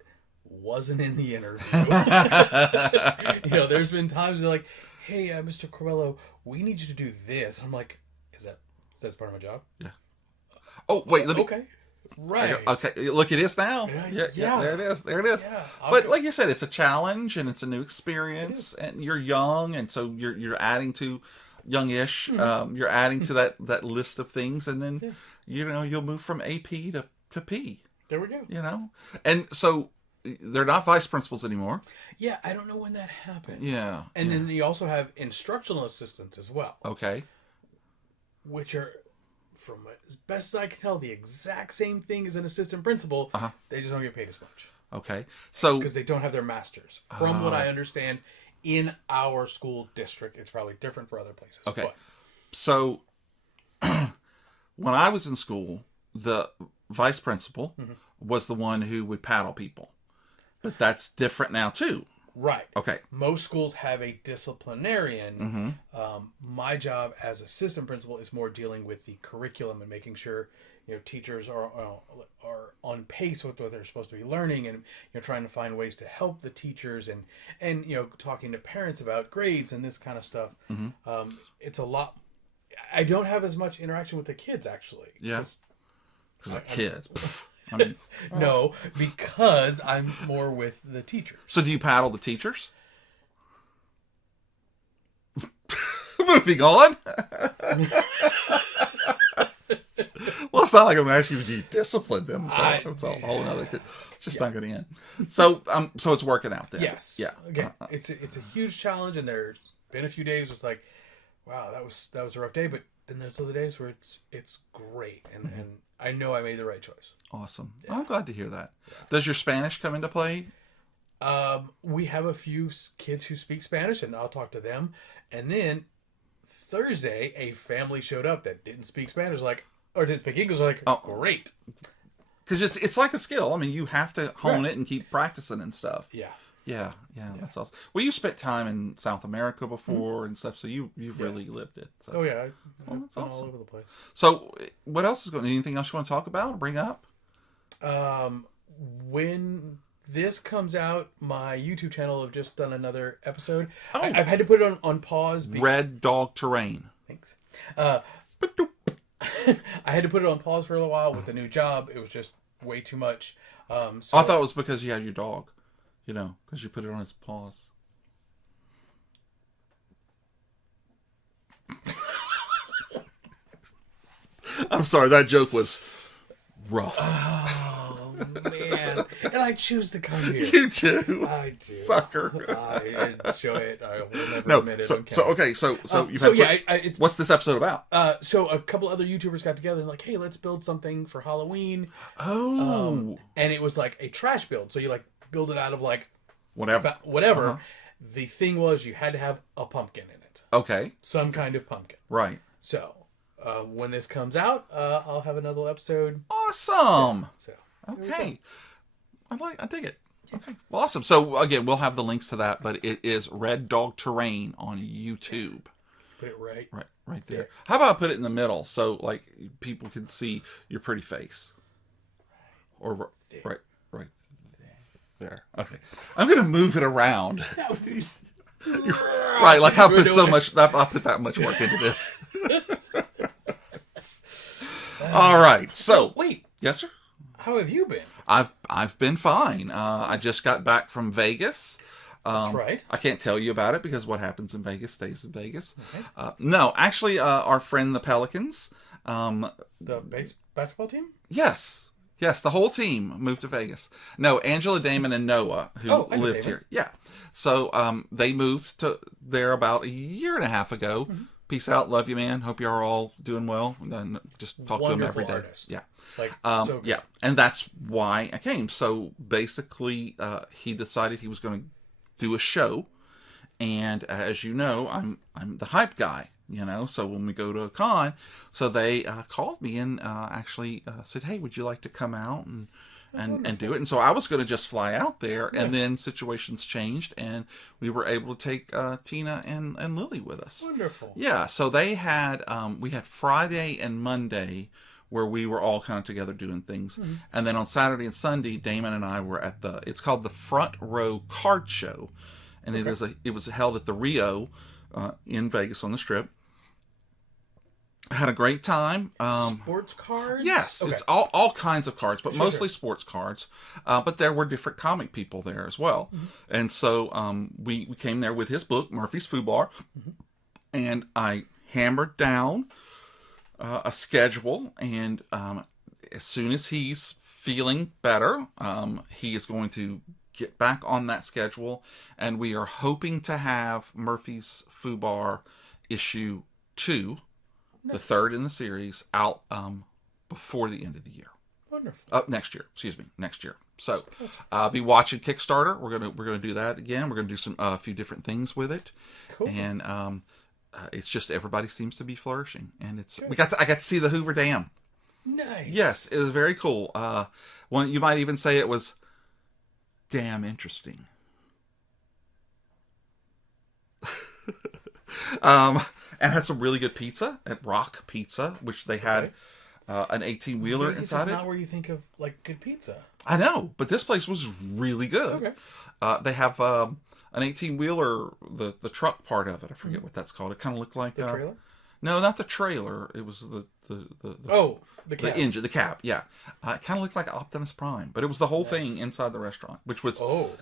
wasn't in the interview. You know, there's been times they're like, "Hey, Mr. Corello, we need you to do this." I'm like, that's part of my job? Yeah. Oh, wait, let me... Okay. Right. Okay, look, it is now. Yeah, there it is. Yeah, but like you said, it's a challenge and it's a new experience, and you're young, and so you're adding to youngish. You're adding to that list of things, and then you'll move from AP to P. There we go. You know, and so they're not vice principals anymore. Yeah, I don't know when that happened. Yeah, and then you also have instructional assistants as well. Okay. Which are, from as best as I can tell, the exact same thing as an assistant principal. They just don't get paid as much. Okay. So because they don't have their masters. From what I understand, in our school district, it's probably different for other places. Okay. But. So when I was in school, the vice principal was the one who would paddle people. But that's different now too. Right. Okay. Most schools have a disciplinarian. My job as assistant principal is more dealing with the curriculum and making sure teachers are on pace with what they're supposed to be learning, and trying to find ways to help the teachers and talking to parents about grades and this kind of stuff. It's a lot. I don't have as much interaction with the kids actually. Yeah. Because they're kids. I mean, no, because I'm more with the teachers. So do you paddle the teachers? Moving on. Well, it's not like I'm asking you to discipline them. It's a whole other thing. It's just not going to end. So it's working out there. Yes. Yeah. Again, it's a huge challenge, and there's been a few days it's like, wow, that was a rough day, but then there's other days where it's great, and I know I made the right choice. Awesome. Yeah. I'm glad to hear that. Yeah. Does your Spanish come into play? We have a few kids who speak Spanish, and I'll talk to them. And then Thursday, a family showed up that didn't speak Spanish, or didn't speak English. Like, great. Because it's like a skill. I mean, you have to hone it and keep practicing and stuff. Yeah, that's awesome. Well, you spent time in South America before and stuff, so you've really lived it. So. Oh yeah, that's awesome. All over the place. So, what else is going? Anything else you want to talk about or bring up? When this comes out, my YouTube channel have just done another episode. I've had to put it on pause. Red Dog Terrain. Thanks. I had to put it on pause for a little while with the new job. It was just way too much. So I thought it was because you had your dog. Because you put it on his paws. I'm sorry, that joke was rough. Oh, man. And I choose to come here. You do. I do. Sucker. I enjoy it. I will never admit it. What's this episode about? So a couple other YouTubers got together and hey, let's build something for Halloween. Oh. And it was like a trash build. So you build it out of whatever. The thing was you had to have a pumpkin in it. Okay. Some kind of pumpkin. Right. So when this comes out, I'll have another episode. Awesome. So okay. I dig it. Okay. Well, awesome. So again, we'll have the links to that, but it is Red Dog Terrain on YouTube. Put it right there. How about I put it in the middle so people can see your pretty face? Or right there. Okay. I'm gonna move it around. Right, I put that much work into this. All right. So wait. Yes, sir. How have you been? I've been fine. I just got back from Vegas. That's right. I can't tell you about it because what happens in Vegas stays in Vegas. Okay. No, actually, our friend the Pelicans. The basketball team? Yes. Yes, the whole team moved to Vegas. No, Angela, Damon, and Noah, who lived here. Yeah. So they moved to there about a year and a half ago. Mm-hmm. Peace out. Love you, man. Hope you're all doing well. And just talk to them every day. Artist. Yeah. Like, so good. Yeah. And that's why I came. So basically, he decided he was going to do a show. And as you know, I'm the hype guy. You know, so when we go to a con, so they called me and actually said, "Hey, would you like to come out and do it?" And so I was going to just fly out there, and then situations changed, and we were able to take Tina and Lily with us. Wonderful. Yeah, so they had we had Friday and Monday where we were all kind of together doing things, and then on Saturday and Sunday, Damon and I were at it's called the Front Row Card Show, and it was held at the Rio in Vegas on the Strip. I had a great time. Sports cards? Yes, okay. It's all kinds of cards, but mostly sports cards. But there were different comic people there as well. Mm-hmm. And so we came there with his book, Murphy's Foo Bar, and I hammered down a schedule. And as soon as he's feeling better, he is going to get back on that schedule. And we are hoping to have Murphy's Foo Bar issue 2. The third in the series out before the end of the year. Wonderful. Next year. So, be watching Kickstarter. We're gonna do that again. We're gonna do a few different things with it. Cool. And it's just everybody seems to be flourishing, and I got to see the Hoover Dam. Nice. Yes, it was very cool. One you might even say it was damn interesting. And had some really good pizza at Rock Pizza, which they had an 18-wheeler inside it. It's not where you think of like good pizza. I know, but this place was really good. Okay. They have an 18-wheeler, the truck part of it. I forget what that's called. It kind of looked like the trailer. No, not the trailer. It was the cab. The engine, the cab. Yeah, it kind of looked like Optimus Prime, but it was the whole thing inside the restaurant, which was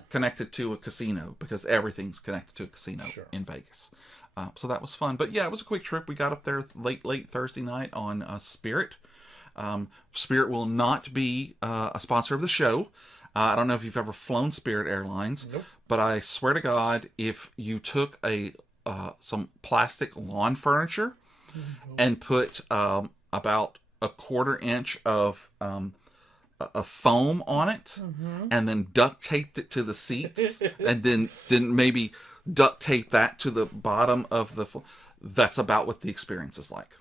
connected to a casino because everything's connected to a casino in Vegas. So that was fun. But yeah, it was a quick trip. We got up there late Thursday night on Spirit. Spirit will not be a sponsor of the show. I don't know if you've ever flown Spirit Airlines, but I swear to God, if you took some plastic lawn furniture and put about a 1/4 inch of foam on it, and then duct taped it to the seats, and then maybe duct tape that to the bottom of that's about what the experience is like.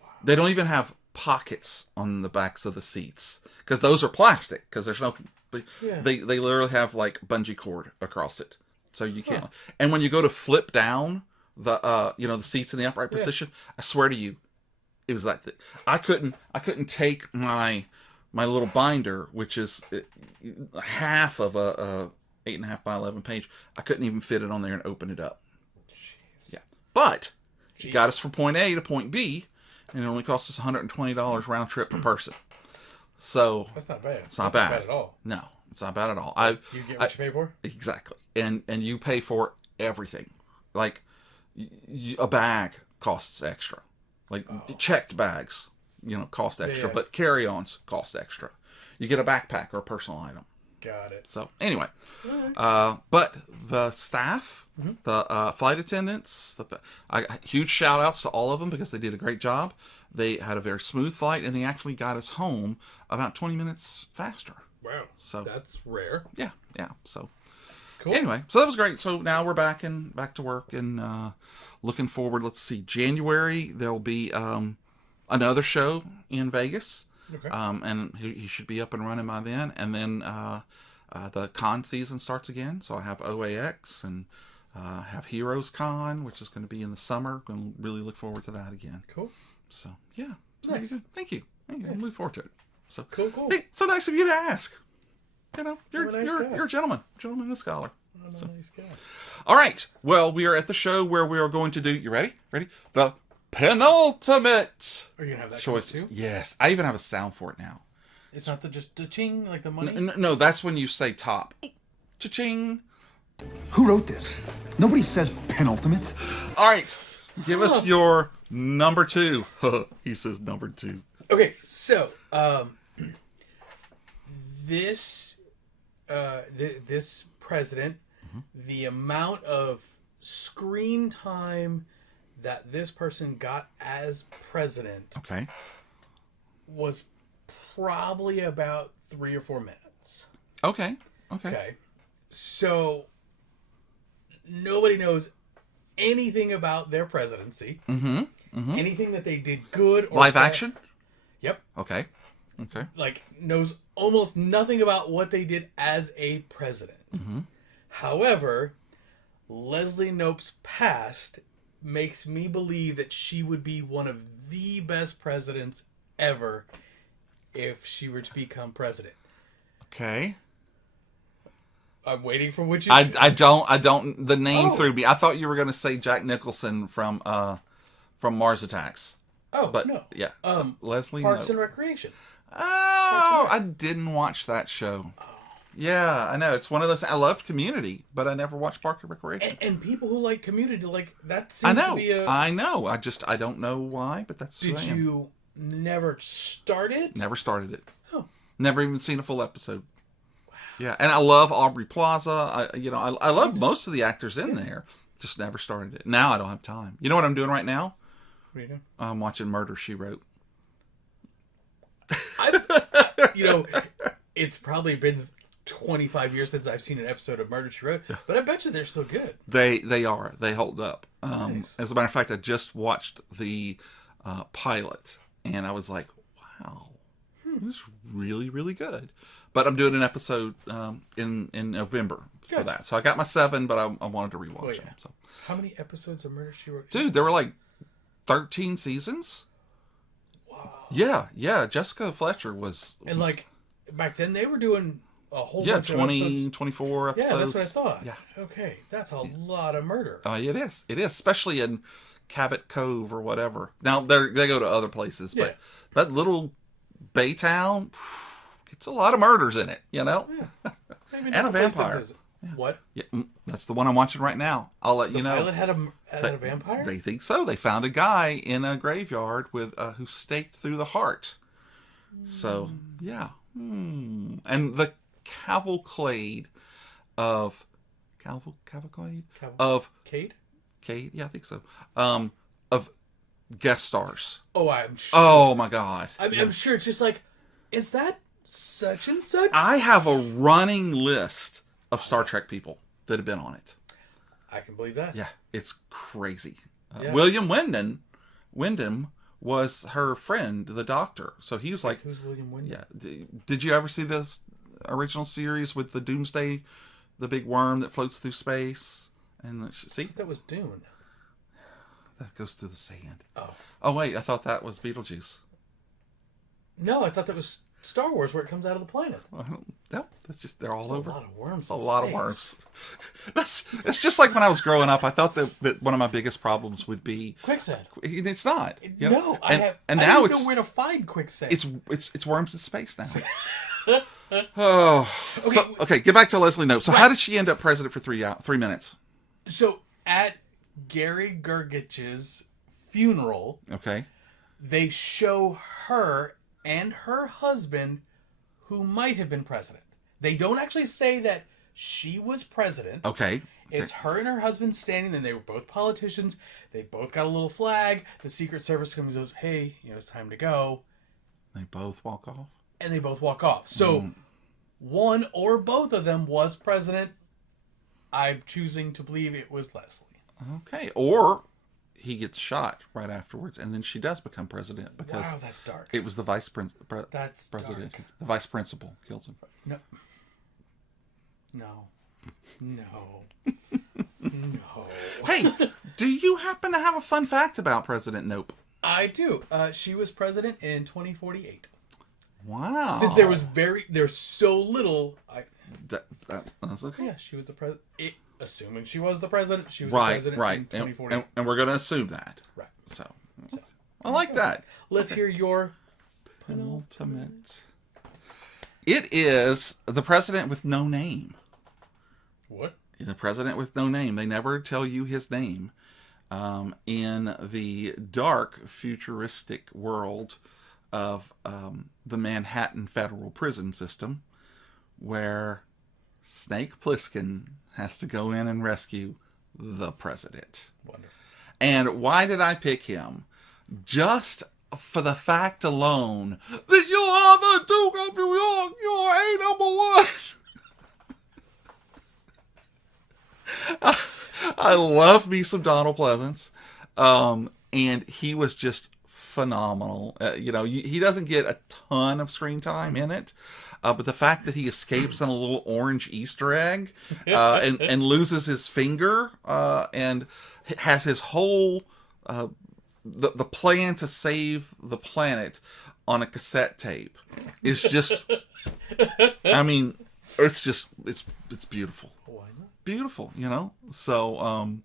Wow. They don't even have pockets on the backs of the seats because those are plastic because there's no they literally have like bungee cord across it, so you can't. And when you go to flip down the the seats in the upright position, I swear to you, it was like that. I couldn't take my little binder, which is half of a 8.5 by 11 page. I couldn't even fit it on there and open it up. Jeez. Yeah, but it got us from point A to point B, and it only cost us $120 round trip per person. So that's not bad. It's not bad at all. No, it's not bad at all. You get what you pay for. Exactly, and you pay for everything. Like a bag costs extra. Like checked bags, cost extra, but carry-ons cost extra. You get a backpack or a personal item. Got it. So anyway, but the staff, the flight attendants, huge shout outs to all of them because they did a great job. They had a very smooth flight, and they actually got us home about 20 minutes faster. Wow. So that's rare. Yeah. So cool. Anyway, so that was great. So now we're back to work and looking forward. Let's see, January there'll be another show in Vegas. Okay. And he should be up and running by then. And then the con season starts again. So I have OAX and have Heroes Con, which is going to be in the summer. Going to really look forward to that again. Cool. So yeah, nice. Thank you. I'm looking forward to it. So cool. Hey, so nice of you to ask. You're a gentleman and a scholar. I'm a nice guy. All right. Well, we are at the show where we are going to do. You ready? The penultimate. Are you gonna have that choices? Too? Yes, I even have a sound for it now. It's not just cha-ching like the money. No, that's when you say top. Cha-ching. Who wrote this? Nobody says penultimate. All right, give us your number 2. He says number 2. Okay, so this this president, the amount of screen time that this person got as president Okay. was probably about 3 or 4 minutes. Okay. Okay. So nobody knows anything about their presidency. Anything that they did good or Live bad. action? Yep. Okay. Like, knows almost nothing about what they did as a president. However, Leslie Knope's past makes me believe that she would be one of the best presidents ever if she were to become president. Okay. I'm waiting for what you... I don't, the name Oh. threw me. I thought you were going to say Jack Nicholson from Mars Attacks. Oh, But, no. yeah. So, Leslie Parks Knope. and Recreation. Oh, I didn't watch that show. Yeah, I know. It's one of those. I loved Community, but I never watched Parks and Recreation. And people who like Community, like, that I seems know. to be a... I know. I don't know why, but that's who Did I am. you never start it? Never started it. Oh. Never even seen a full episode. Yeah, and I love Aubrey Plaza. I love most of the actors in there. Just never started it. Now I don't have time. You know what I'm doing right now? What are you doing? I'm watching Murder, She Wrote. It's probably been 25 years since I've seen an episode of Murder, She Wrote, but I bet you they're still good. They are. They hold up. Nice. As a matter of fact, I just watched the pilot, and I was like, wow, this is really, really good. But I'm doing an episode in November for Good. that. So I got my 7, but I wanted to rewatch Oh, yeah. them. So. How many episodes of Murder, She Wrote? Dude, there were like 13 seasons. Wow. Yeah. Jessica Fletcher was... And, like, back then they were doing a whole Yeah, bunch of 20, episodes. 24 episodes. Yeah, that's what I thought. Yeah. Okay, that's a lot of murder. It is. It is, especially in Cabot Cove or whatever. Now, they go to other places, but that little bay town gets a lot of murders in it, you know? Yeah. Maybe And not a the place to vampire. visit. What? Yeah, that's the one I'm watching right now. I'll let you know. Pilot had a vampire? They think so. They found a guy in a graveyard with who staked through the heart. So, yeah. And the cavalcade of... Cavalcade? Of... Cade? Cade? Yeah, I think so. Of guest stars. Oh, I'm sure. Oh, my God. I'm sure it's just like, is that such and such? I have a running list of Star Trek people that have been on it. I can believe that. Yeah, it's crazy. Yeah. William Wyndham was her friend, the Doctor. So he was like, Who's William Wyndham? yeah. Did you ever see this original series with the Doomsday, the big worm that floats through space? And see, That was Dune. that goes through the sand. Oh. Oh wait, I thought that was Beetlejuice. No, I thought that was Star Wars where it comes out of the planet. No, that's just they're all There's over. a lot of worms. A in lot of space. worms. It's just like when I was growing up. I thought that one of my biggest problems would be Quicksand. it's not. You know? No, and, I and don't now even it's know where to find quicksand. it's worms in space now. Okay, get back to Leslie Knope. So how did she end up president for 3 minutes? So at Gary Gergich's funeral, Okay. they show her and her husband, who might have been president. They don't actually say that she was president. Okay. It's her and her husband standing, and they were both politicians. They both got a lit's flag. The Secret Service comes and goes, hey, it's time to go. They both walk off. And they both walk off. So one or both of them was president. I'm choosing to believe it was Leslie. Okay. Or he gets shot right afterwards, and then she does become president because Wow, that's dark. it was the vice That's president. dark. The vice principal kills him. No. No. Hey, do you happen to have a fun fact about President Knope? I do. She was president in 2048. Wow. Since there's so little. That's okay. Yeah, she was the president. Assuming she was the president, she was Right, the president right. in 2048. And we're going to assume that. Right. So, I like that. Let's hear your Penultimate. It is the president with no name. What? The president with no name. They never tell you his name. In the dark, futuristic world of the Manhattan federal prison system, where Snake Plissken has to go in and rescue the president. Wonderful. And why did I pick him? Just for the fact alone that you are the Duke of New York. You are a number one. I love me some Donald Pleasance. And he was just phenomenal. He doesn't get a ton of screen time in it. But the fact that he escapes on a little orange Easter egg and loses his finger and has his whole the plan to save the planet on a cassette tape is just it's beautiful. Why not? Beautiful, So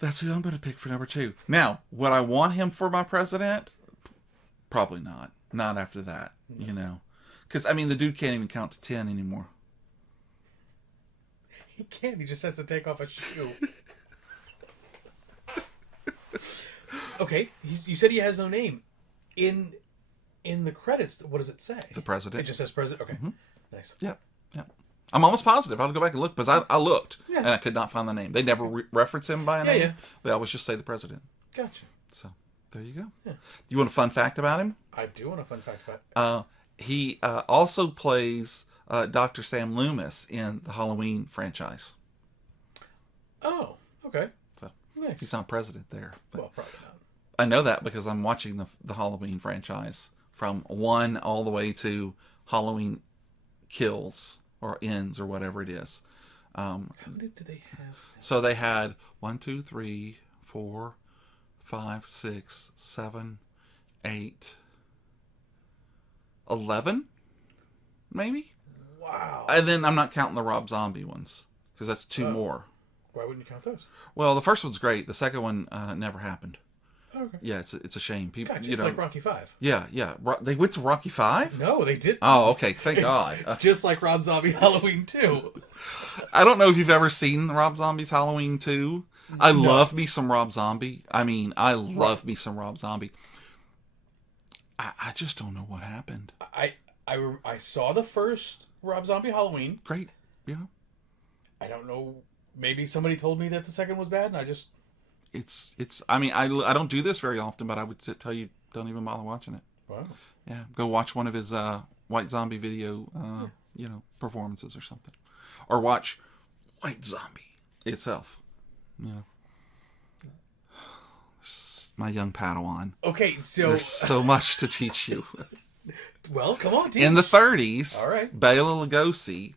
that's who I'm going to pick for number 2. Now, would I want him for my president? Probably not. Not after that, Because, the dude can't even count to 10 anymore. He can't. He just has to take off a shoe. Okay. You said he has no name. In the credits, what does it say? The president. It just says president? Okay. Mm-hmm. Nice. Yep. I'm almost positive. I'll go back and look, because I looked, and I could not find the name. They never reference him by a name. Yeah. They always just say the president. Gotcha. So, there you go. Yeah. You want a fun fact about him? I do want a fun fact about him. He also plays Dr. Sam Loomis in the Halloween franchise. Oh, okay. So nice. He's not president there. Well, probably not. I know that because I'm watching the Halloween franchise from 1 all the way to Halloween Kills or Ends or whatever it is. How many do they have? So they had 1, 2, 3, 4, 5, 6, 7, 8, 11, maybe? Wow. And then I'm not counting the Rob Zombie ones, because that's 2 more. Why wouldn't you count those? Well, the first one's great. The second one never happened. Okay. Yeah, it's a shame. People, Gotcha. It's like Rocky 5. Yeah. They went to Rocky 5? No, they didn't. Oh, okay. Thank God. Just like Rob Zombie Halloween 2. I don't know if you've ever seen Rob Zombie's Halloween 2. I love me some Rob Zombie. I love me some Rob Zombie. I just don't know what happened. I saw the first Rob Zombie Halloween. Great. Yeah. I don't know. Maybe somebody told me that the second was bad, and I just... I don't do this very often, but I would tell you, don't even bother watching it. Wow. Yeah. Go watch one of his White Zombie video, performances or something. Or watch White Zombie itself. My young Padawan. Okay, so... There's so much to teach you. Well, come on, teach. In the 30s, all right, Bela Lugosi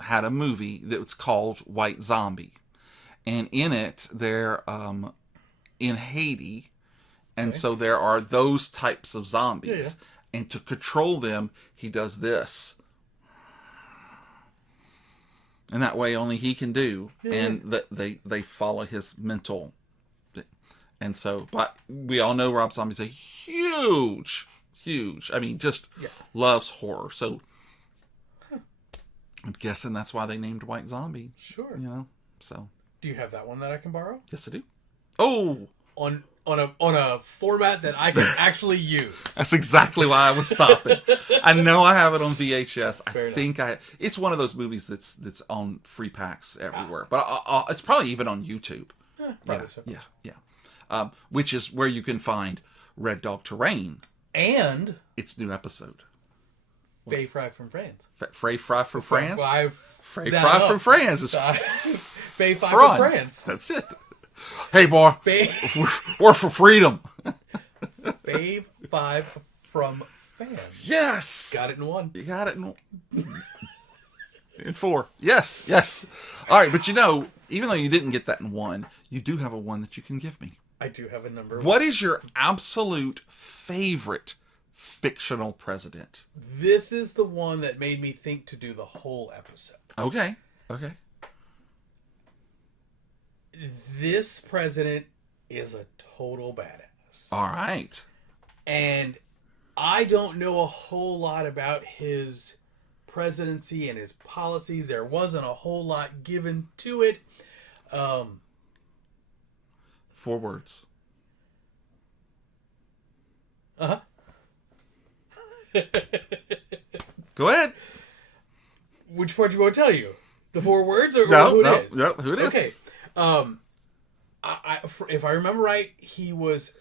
had a movie that was called White Zombie. And in it, they're in Haiti. And so there are those types of zombies. Yeah. And to control them, he does this. And that way only he can do. Yeah. And they follow his mental. And so, but we all know Rob Zombie's a huge, just loves horror. So I'm guessing that's why they named White Zombie. Sure. So. Do you have that one that I can borrow? Yes, I do. Oh! On a format that I can actually use. That's exactly why I was stopping. I know I have it on VHS. Fair I think it's one of those movies that's on free packs everywhere. But it's probably even on YouTube. Probably so. Yeah. Which is where you can find Red Dog Terrain. And its new episode. Fave Fry from France. Fave Fry from France? Fave Fry from France is Fave Fry from France. That's it. Hey, boy. We're for freedom. Fave 5 from fans. Yes. Got it in 1. You got it in 4. Yes. All right, but even though you didn't get that in 1, you do have a 1 that you can give me. I do have a number. What is your absolute favorite fictional president? This is the one that made me think to do the whole episode. Okay. This president is a total badass. All right. And I don't know a whole lot about his presidency and his policies. There wasn't a whole lot given to it. 4 words. Uh-huh. Go ahead. Which part do you want to tell you? The 4 words or No, who it is? no, who it is. Okay. If I remember right, he was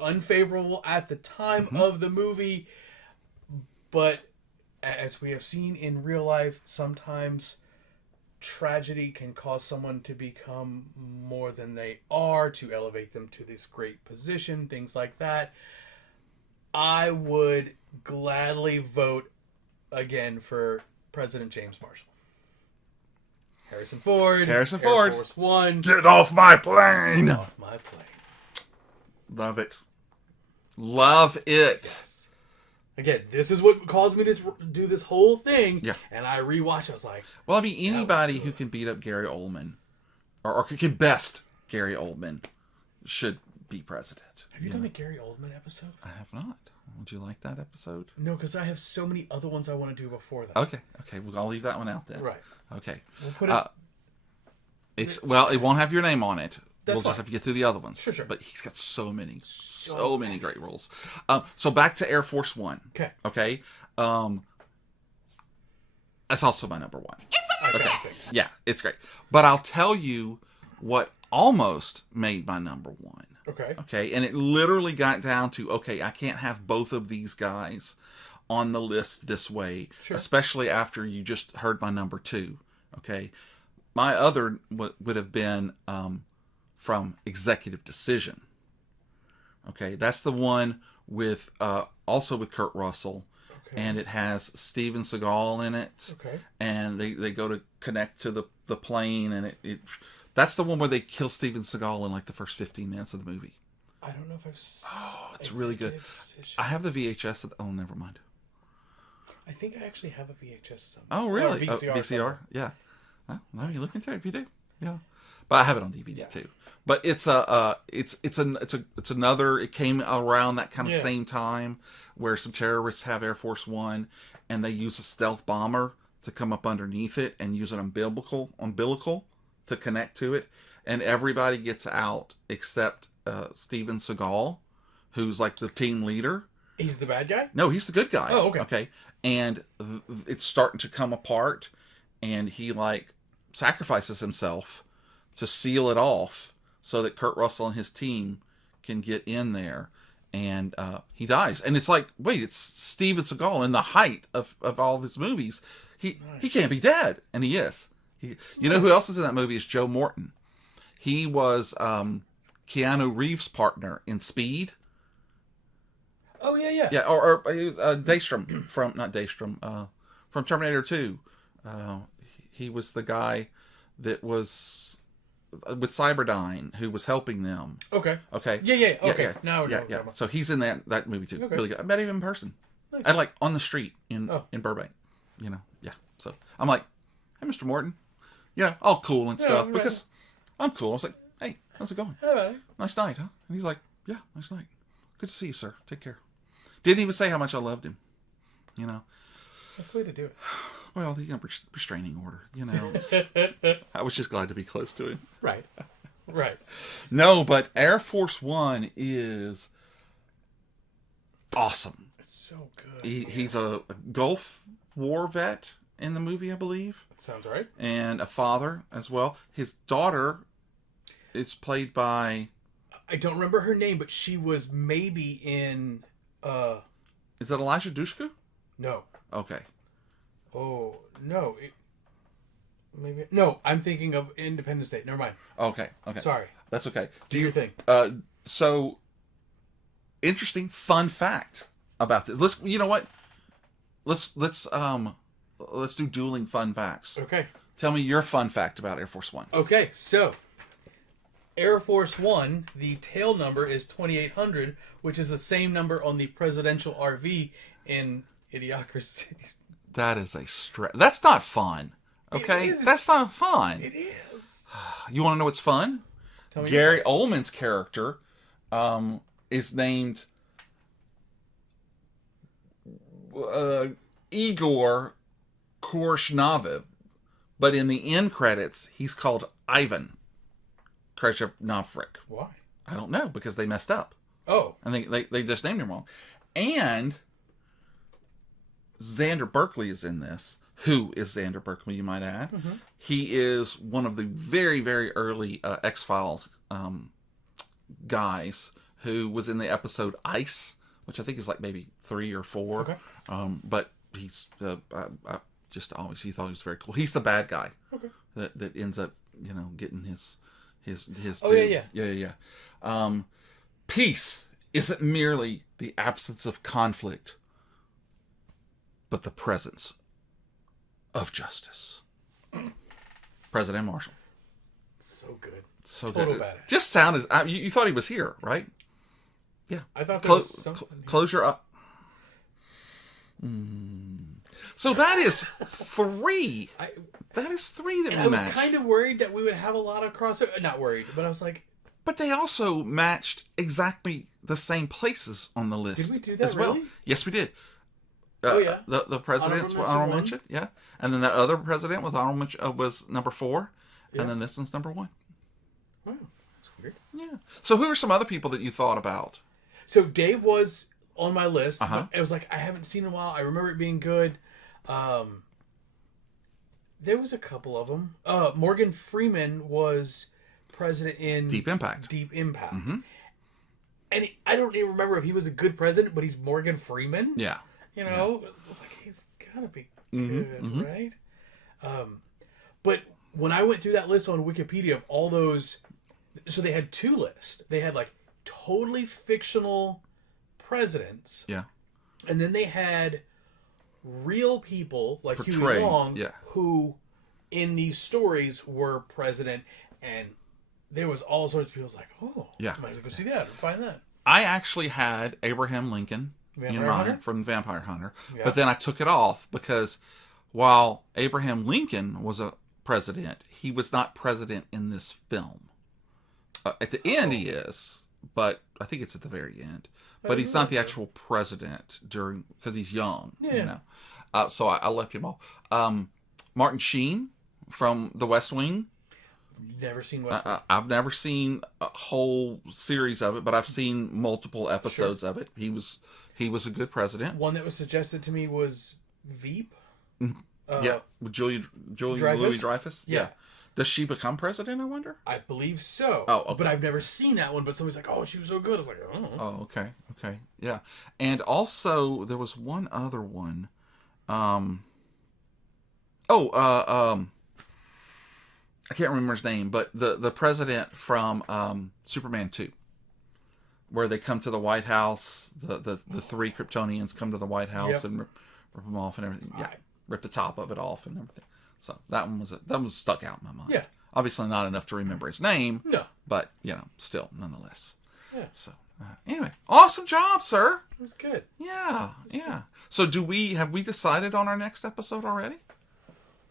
unfavorable at the time of the movie, but as we have seen in real life, sometimes tragedy can cause someone to become more than they are, to elevate them to this great position, things like that. I would gladly vote again for President James Marshall. Harrison Ford. Air Force One. Get off my plane! Get off my plane. Love it. Love it. Yes. Again, this is what caused me to do this whole thing. Yeah. And I rewatched. I was like, well, I mean, anybody who can beat up Gary Oldman, or can best Gary Oldman, should be president. Have you done a Gary Oldman episode? I have not. Would you like that episode? No, because I have so many other ones I want to do before that. Okay. Well, I'll leave that one out then. Right. Okay. We'll put it. It won't have your name on it. We'll fine. just have to get through the other ones. Sure. But he's got so many great roles. So back to Air Force One. Okay. That's also my number 1. It's a Okay. bitch. Yeah, it's great. But I'll tell you what almost made my number 1. Okay. And it literally got down to, okay, I can't have both of these guys on the list this way, especially after you just heard my number 2. Okay. My other would have been from Executive Decision. Okay. That's the one with also with Kurt Russell. Okay. And it has Steven Seagal in it. Okay. And they go to connect to the plane, and it that's the one where they kill Steven Seagal in like the first 15 minutes of the movie. I don't know if I've Oh, it's really good. Decision. I have the VHS. Oh, never mind. I think I actually have a VHS somewhere. Oh, really? VCR. VCR? Yeah. Well, now you look into it if you do. Yeah. But I have it on DVD too. But it's another. It came around that kind of same time where some terrorists have Air Force One, and they use a stealth bomber to come up underneath it and use an umbilical to connect to it, and everybody gets out except Steven Seagal, who's like the team leader. He's the bad guy? No, he's the good guy. Oh, okay. Okay. And it's starting to come apart, and he like sacrifices himself to seal it off so that Kurt Russell and his team can get in there, and he dies. And it's like, wait, it's Steven Seagal in the height of all of his movies. He can't be dead, and he is. You know who else is in that movie is Joe Morton. He was Keanu Reeves' partner in Speed. Oh, yeah. Yeah, or he was Daystrom from Terminator 2. He was the guy that was with Cyberdyne who was helping them. Okay. Yeah. Okay. Now we're yeah. So he's in that movie too. Okay. Really good. I met him in person. Nice. And like on the street in Burbank. You know. Yeah. So I'm like, hey, Mr. Morton. Yeah, all cool and stuff because I'm cool. I was like, hey, how's it going? Hey, nice night, huh? And he's like, yeah, nice night. Good to see you, sir. Take care. Didn't even say how much I loved him. You know. That's the way to do it. Well, the restraining order. You know. I was just glad to be close to him. Right. No, but Air Force One is awesome. It's so good. He's a Gulf War vet in the movie, I believe. Sounds right. And a father as well. His daughter is played by... I don't remember her name, but she was maybe in... Is it Elijah Dushku? No. Okay. Oh, no. Maybe... No, I'm thinking of Independence Day. Never mind. Okay. Sorry. That's okay. Do your thing. So, interesting fun fact about this. You know what? Let's do dueling fun facts. Okay. Tell me your fun fact about Air Force One. Okay, so Air Force One, the tail number is 2800, which is the same number on the presidential RV in Idiocracy. That is a stretch. That's not fun. Okay, that's not fun. It is. You want to know what's fun? Tell me. Gary Oldman's character is named Igor Korshnavev, but in the end credits, he's called Ivan Kreshnovrik. Why? I don't know, because they messed up. Oh. I think they just named him wrong. And Xander Berkeley is in this. Who is Xander Berkeley, you might add. He is one of the very, very early X-Files guys who was in the episode Ice, which I think is like maybe 3 or 4. Okay. But he's, I just always, he thought he was very cool. He's the bad guy that ends up, getting his Oh, due. yeah. Peace isn't merely the absence of conflict, but the presence of justice. President Marshall. So good. So Total good. badass. Just sounded. You thought he was here, right? Yeah. I thought there was something. Close your eye. So that is 3. That is 3 that And we I was matched. kind of worried that we would have a lot of crossover. Not worried, but I was like, But they also matched exactly the same places on the list. Did we do that, as well? really? Yes, we did. Oh, yeah. The president's Honorable honorable mention mention, yeah, and then that other president with honorable mention was number 4, Yeah. and then this one's number 1. wow, that's weird. Yeah. So who are some other people that you thought about? So Dave was on my list. Uh-huh. But it was like, I haven't seen in a while. I remember it being good. There was a couple of them. Morgan Freeman was president in Deep Impact. And I don't even remember if he was a good president, but he's Morgan Freeman. Yeah. It's like, he's gotta be good, right? But when I went through that list on Wikipedia of all those, so they had 2 lists. They had like totally fictional presidents, Yeah. and then they had real people like Huey Portrayed, Long, yeah. who in these stories were president, and there was all sorts of people like, oh, Yeah. might as well go see that and find that. I actually had Abraham Lincoln Vampire in mind Hunter? from Vampire Hunter, Yeah. but then I took it off because while Abraham Lincoln was a president, he was not president in this film. At the end, he is, but I think it's at the very end. But he's not the actual president because he's young, So I left him off. Martin Sheen from The West Wing. Never seen West Wing. I've never seen a whole series of it, but I've seen multiple episodes of it. He was a good president. One that was suggested to me was Veep. Yeah, with Julie Dreyfus? Louis-Dreyfus. Yeah. Does she become president, I wonder? I believe so. Oh, okay. But I've never seen that one. But somebody's like, "Oh, she was so good." I was like, "Oh." Oh, okay, yeah. And also there was one other one. I can't remember his name, but the president from Superman 2, where they come to the White House, the 3 Kryptonians come to the White House and rip them off and everything. Yeah, rip the top of it off and everything. So that one was stuck out in my mind. Yeah. Obviously not enough to remember his name. No. But still, nonetheless. Yeah. So anyway, awesome job, sir. It was good. Yeah. So have we decided on our next episode already?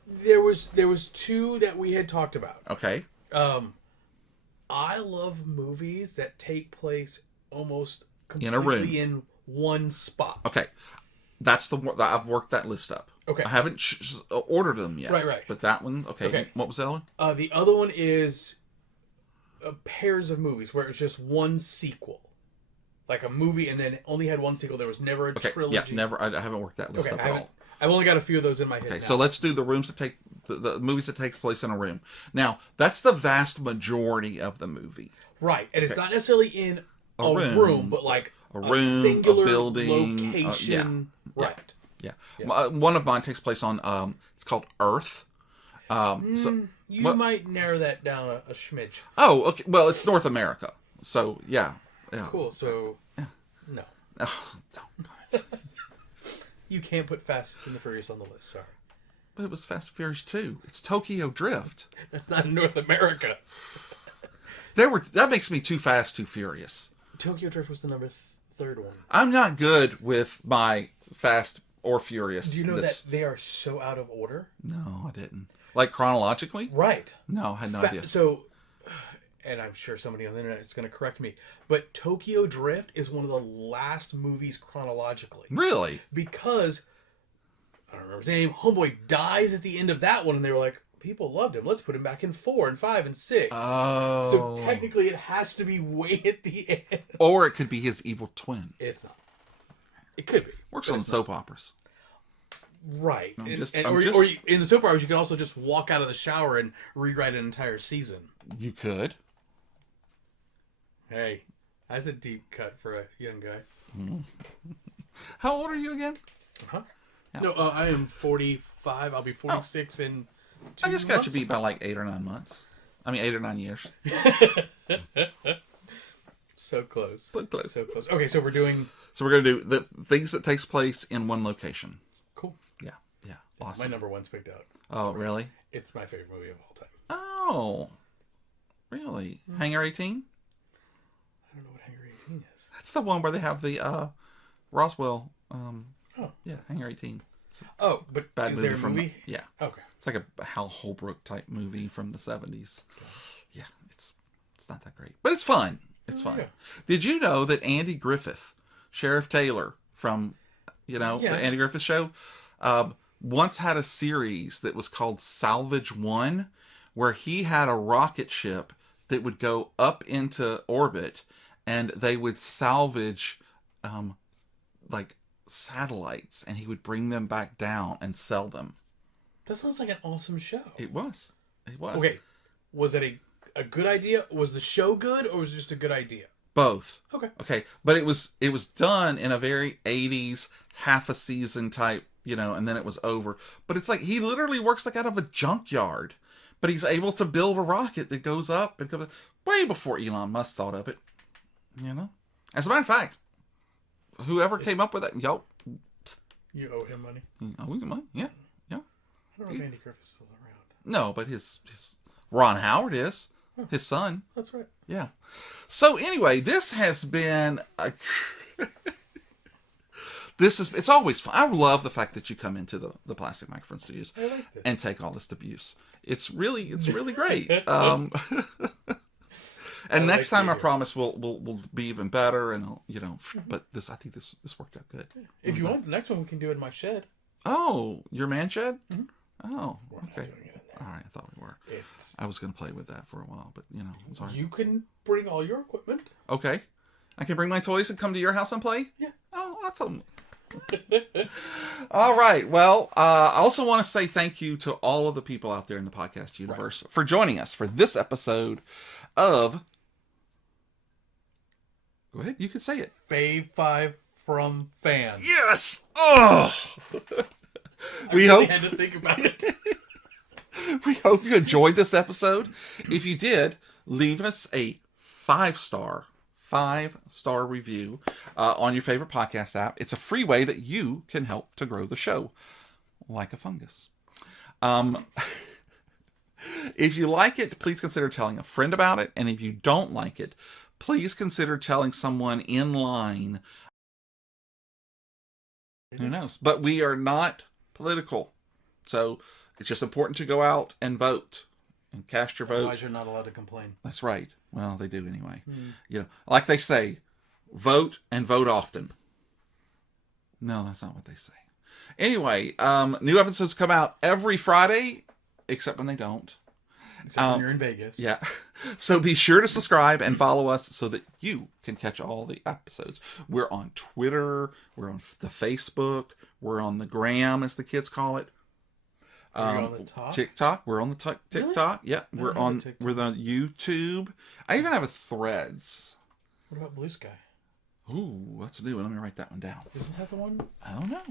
There was 2 that we had talked about. Okay. I love movies that take place almost In a room. completely in one spot. Okay. That's I've worked that list up. Okay. I haven't ordered them yet. Right. But that one, okay. What was that one? The other one is pairs of movies where it's just one sequel. Like a movie and then only had one sequel. There was never a trilogy. Yeah, never. I haven't worked that list up at all. I've only got a few of those in my head. Okay, now. so let's do the rooms that take the movies that take place in a room. Now, that's the vast majority of the movie. Right, and it's not necessarily in a room, but like a room, singular a building, location. Right. Yeah. One of mine takes place on it's called Earth. You might narrow that down a smidge. Oh, okay. Well, it's North America. So, yeah. Cool. So, no. Oh, don't. You can't put Fast and the Furious on the list. Sorry. But it was Fast and Furious 2. It's Tokyo Drift. That's not in North America. That makes me too fast, too furious. Tokyo Drift was the number 3rd one. I'm not good with my Fast or Furious. Do you know that they are so out of order? No, I didn't. Like chronologically? Right. No, I had no idea. So, and I'm sure somebody on the internet is going to correct me, but Tokyo Drift is one of the last movies chronologically. Really? Because, I don't remember his name, Homeboy dies at the end of that one, and they were like, people loved him. Let's put him back in 4 and 5 and 6. Oh. So technically it has to be way at the end. Or it could be his evil twin. It's not. It could be. Works on soap operas. Right. I'm And- just- and- I'm or, just- or in the soap operas, you can also just walk out of the shower and rewrite an entire season. You could. Hey, that's a deep cut for a young guy. How old are you again? Huh? No, I am 45. I'll be 46 in 2 I just got months. you beat by like 8 or 9 months. I mean, 8 or 9 years. So close. So close. So close. Okay, so we're doing... So we're going to do the things that takes place in one location. Cool. Yeah. Yeah. My Awesome. number one's picked out. Oh, really? It's my favorite movie of all time. Oh. Really? Hangar 18? I don't know what Hangar 18 is. That's the one where they have the Roswell. Oh. Yeah, Hangar 18. Oh, but Bad is movie there a from movie? yeah. Okay. It's like a Hal Holbrook type movie from the 70s. Yeah, it's not that great, but it's fun. It's fun. Yeah. Did you know that Andy Griffith, Sheriff Taylor from, the Andy Griffith Show, once had a series that was called Salvage 1, where he had a rocket ship that would go up into orbit, and they would salvage, like satellites, and he would bring them back down and sell them. That sounds like an awesome show. It was. Okay. Was it a good idea? Was the show good, or was it just a good idea? Both. Okay. But it was done in a very 80s half a season type, and then it was over. But it's like he literally works like out of a junkyard, but he's able to build a rocket that goes up and comes way before Elon Musk thought of it. As a matter of fact, whoever came up with that, You owe him money. owes him money. Yeah. I don't know if Andy Griffith's still around. No, but his Ron Howard is his son. That's right. Yeah. So anyway, this has been it's always fun. I love the fact that you come into the Plastic Microphone Studios I like this. and take all this abuse. It's really great. And next time I promise we'll be even better, and but I think this worked out good. If you want, the next one we can do it in my shed. Oh, your man shed? Mm-hmm. Oh, We're not okay. doing it in there. All right, I thought we were. It's, I was going to play with that for a while, but it's all right. you can bring all your equipment. Okay. I can bring my toys and come to your house and play? Yeah. Oh, awesome. All right. Well, I also want to say thank you to all of the people out there in the podcast universe for joining us for this episode of... Go ahead. You can say it. Fave 5 from fans. Yes! Oh! I really had to think about it. We hope you enjoyed this episode. If you did, leave us a 5-star review on your favorite podcast app. It's a free way that you can help to grow the show like a fungus. If you like it, please consider telling a friend about it. And if you don't like it, please consider telling someone in line. Who knows? But we are not political. So it's just important to go out and vote and cast your vote. Otherwise, you're not allowed to complain. That's right. Well, they do anyway. Like they say, vote and vote often. No, that's not what they say. Anyway, new episodes come out every Friday, except when they don't. Except when you're in Vegas. Yeah. So be sure to subscribe and follow us so that you can catch all the episodes. We're on Twitter. We're on the Facebook. We're on the Gram, as the kids call it. Are you on the top? TikTok. We're on the TikTok. Really? Yeah. We're on YouTube. I even have a Threads. What about Blue Sky? Ooh, that's a new one. Let me write that one down. Isn't that the one? I don't know.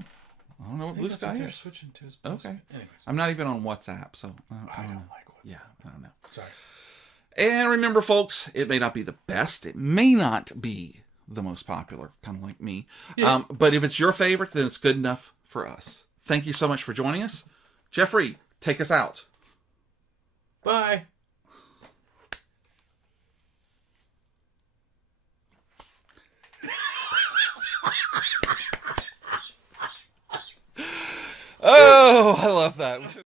I don't know what Blue Sky is. Switching to is Blue Okay. Sky. Anyways, I'm not even on WhatsApp, so I I don't know. don't like what's Yeah, I don't know. Sorry. And remember, folks, it may not be the best. It may not be the most popular, kind of like me. Yeah. But if it's your favorite, then it's good enough for us. Thank you so much for joining us. Jeffrey, take us out. Bye. Oh, I love that.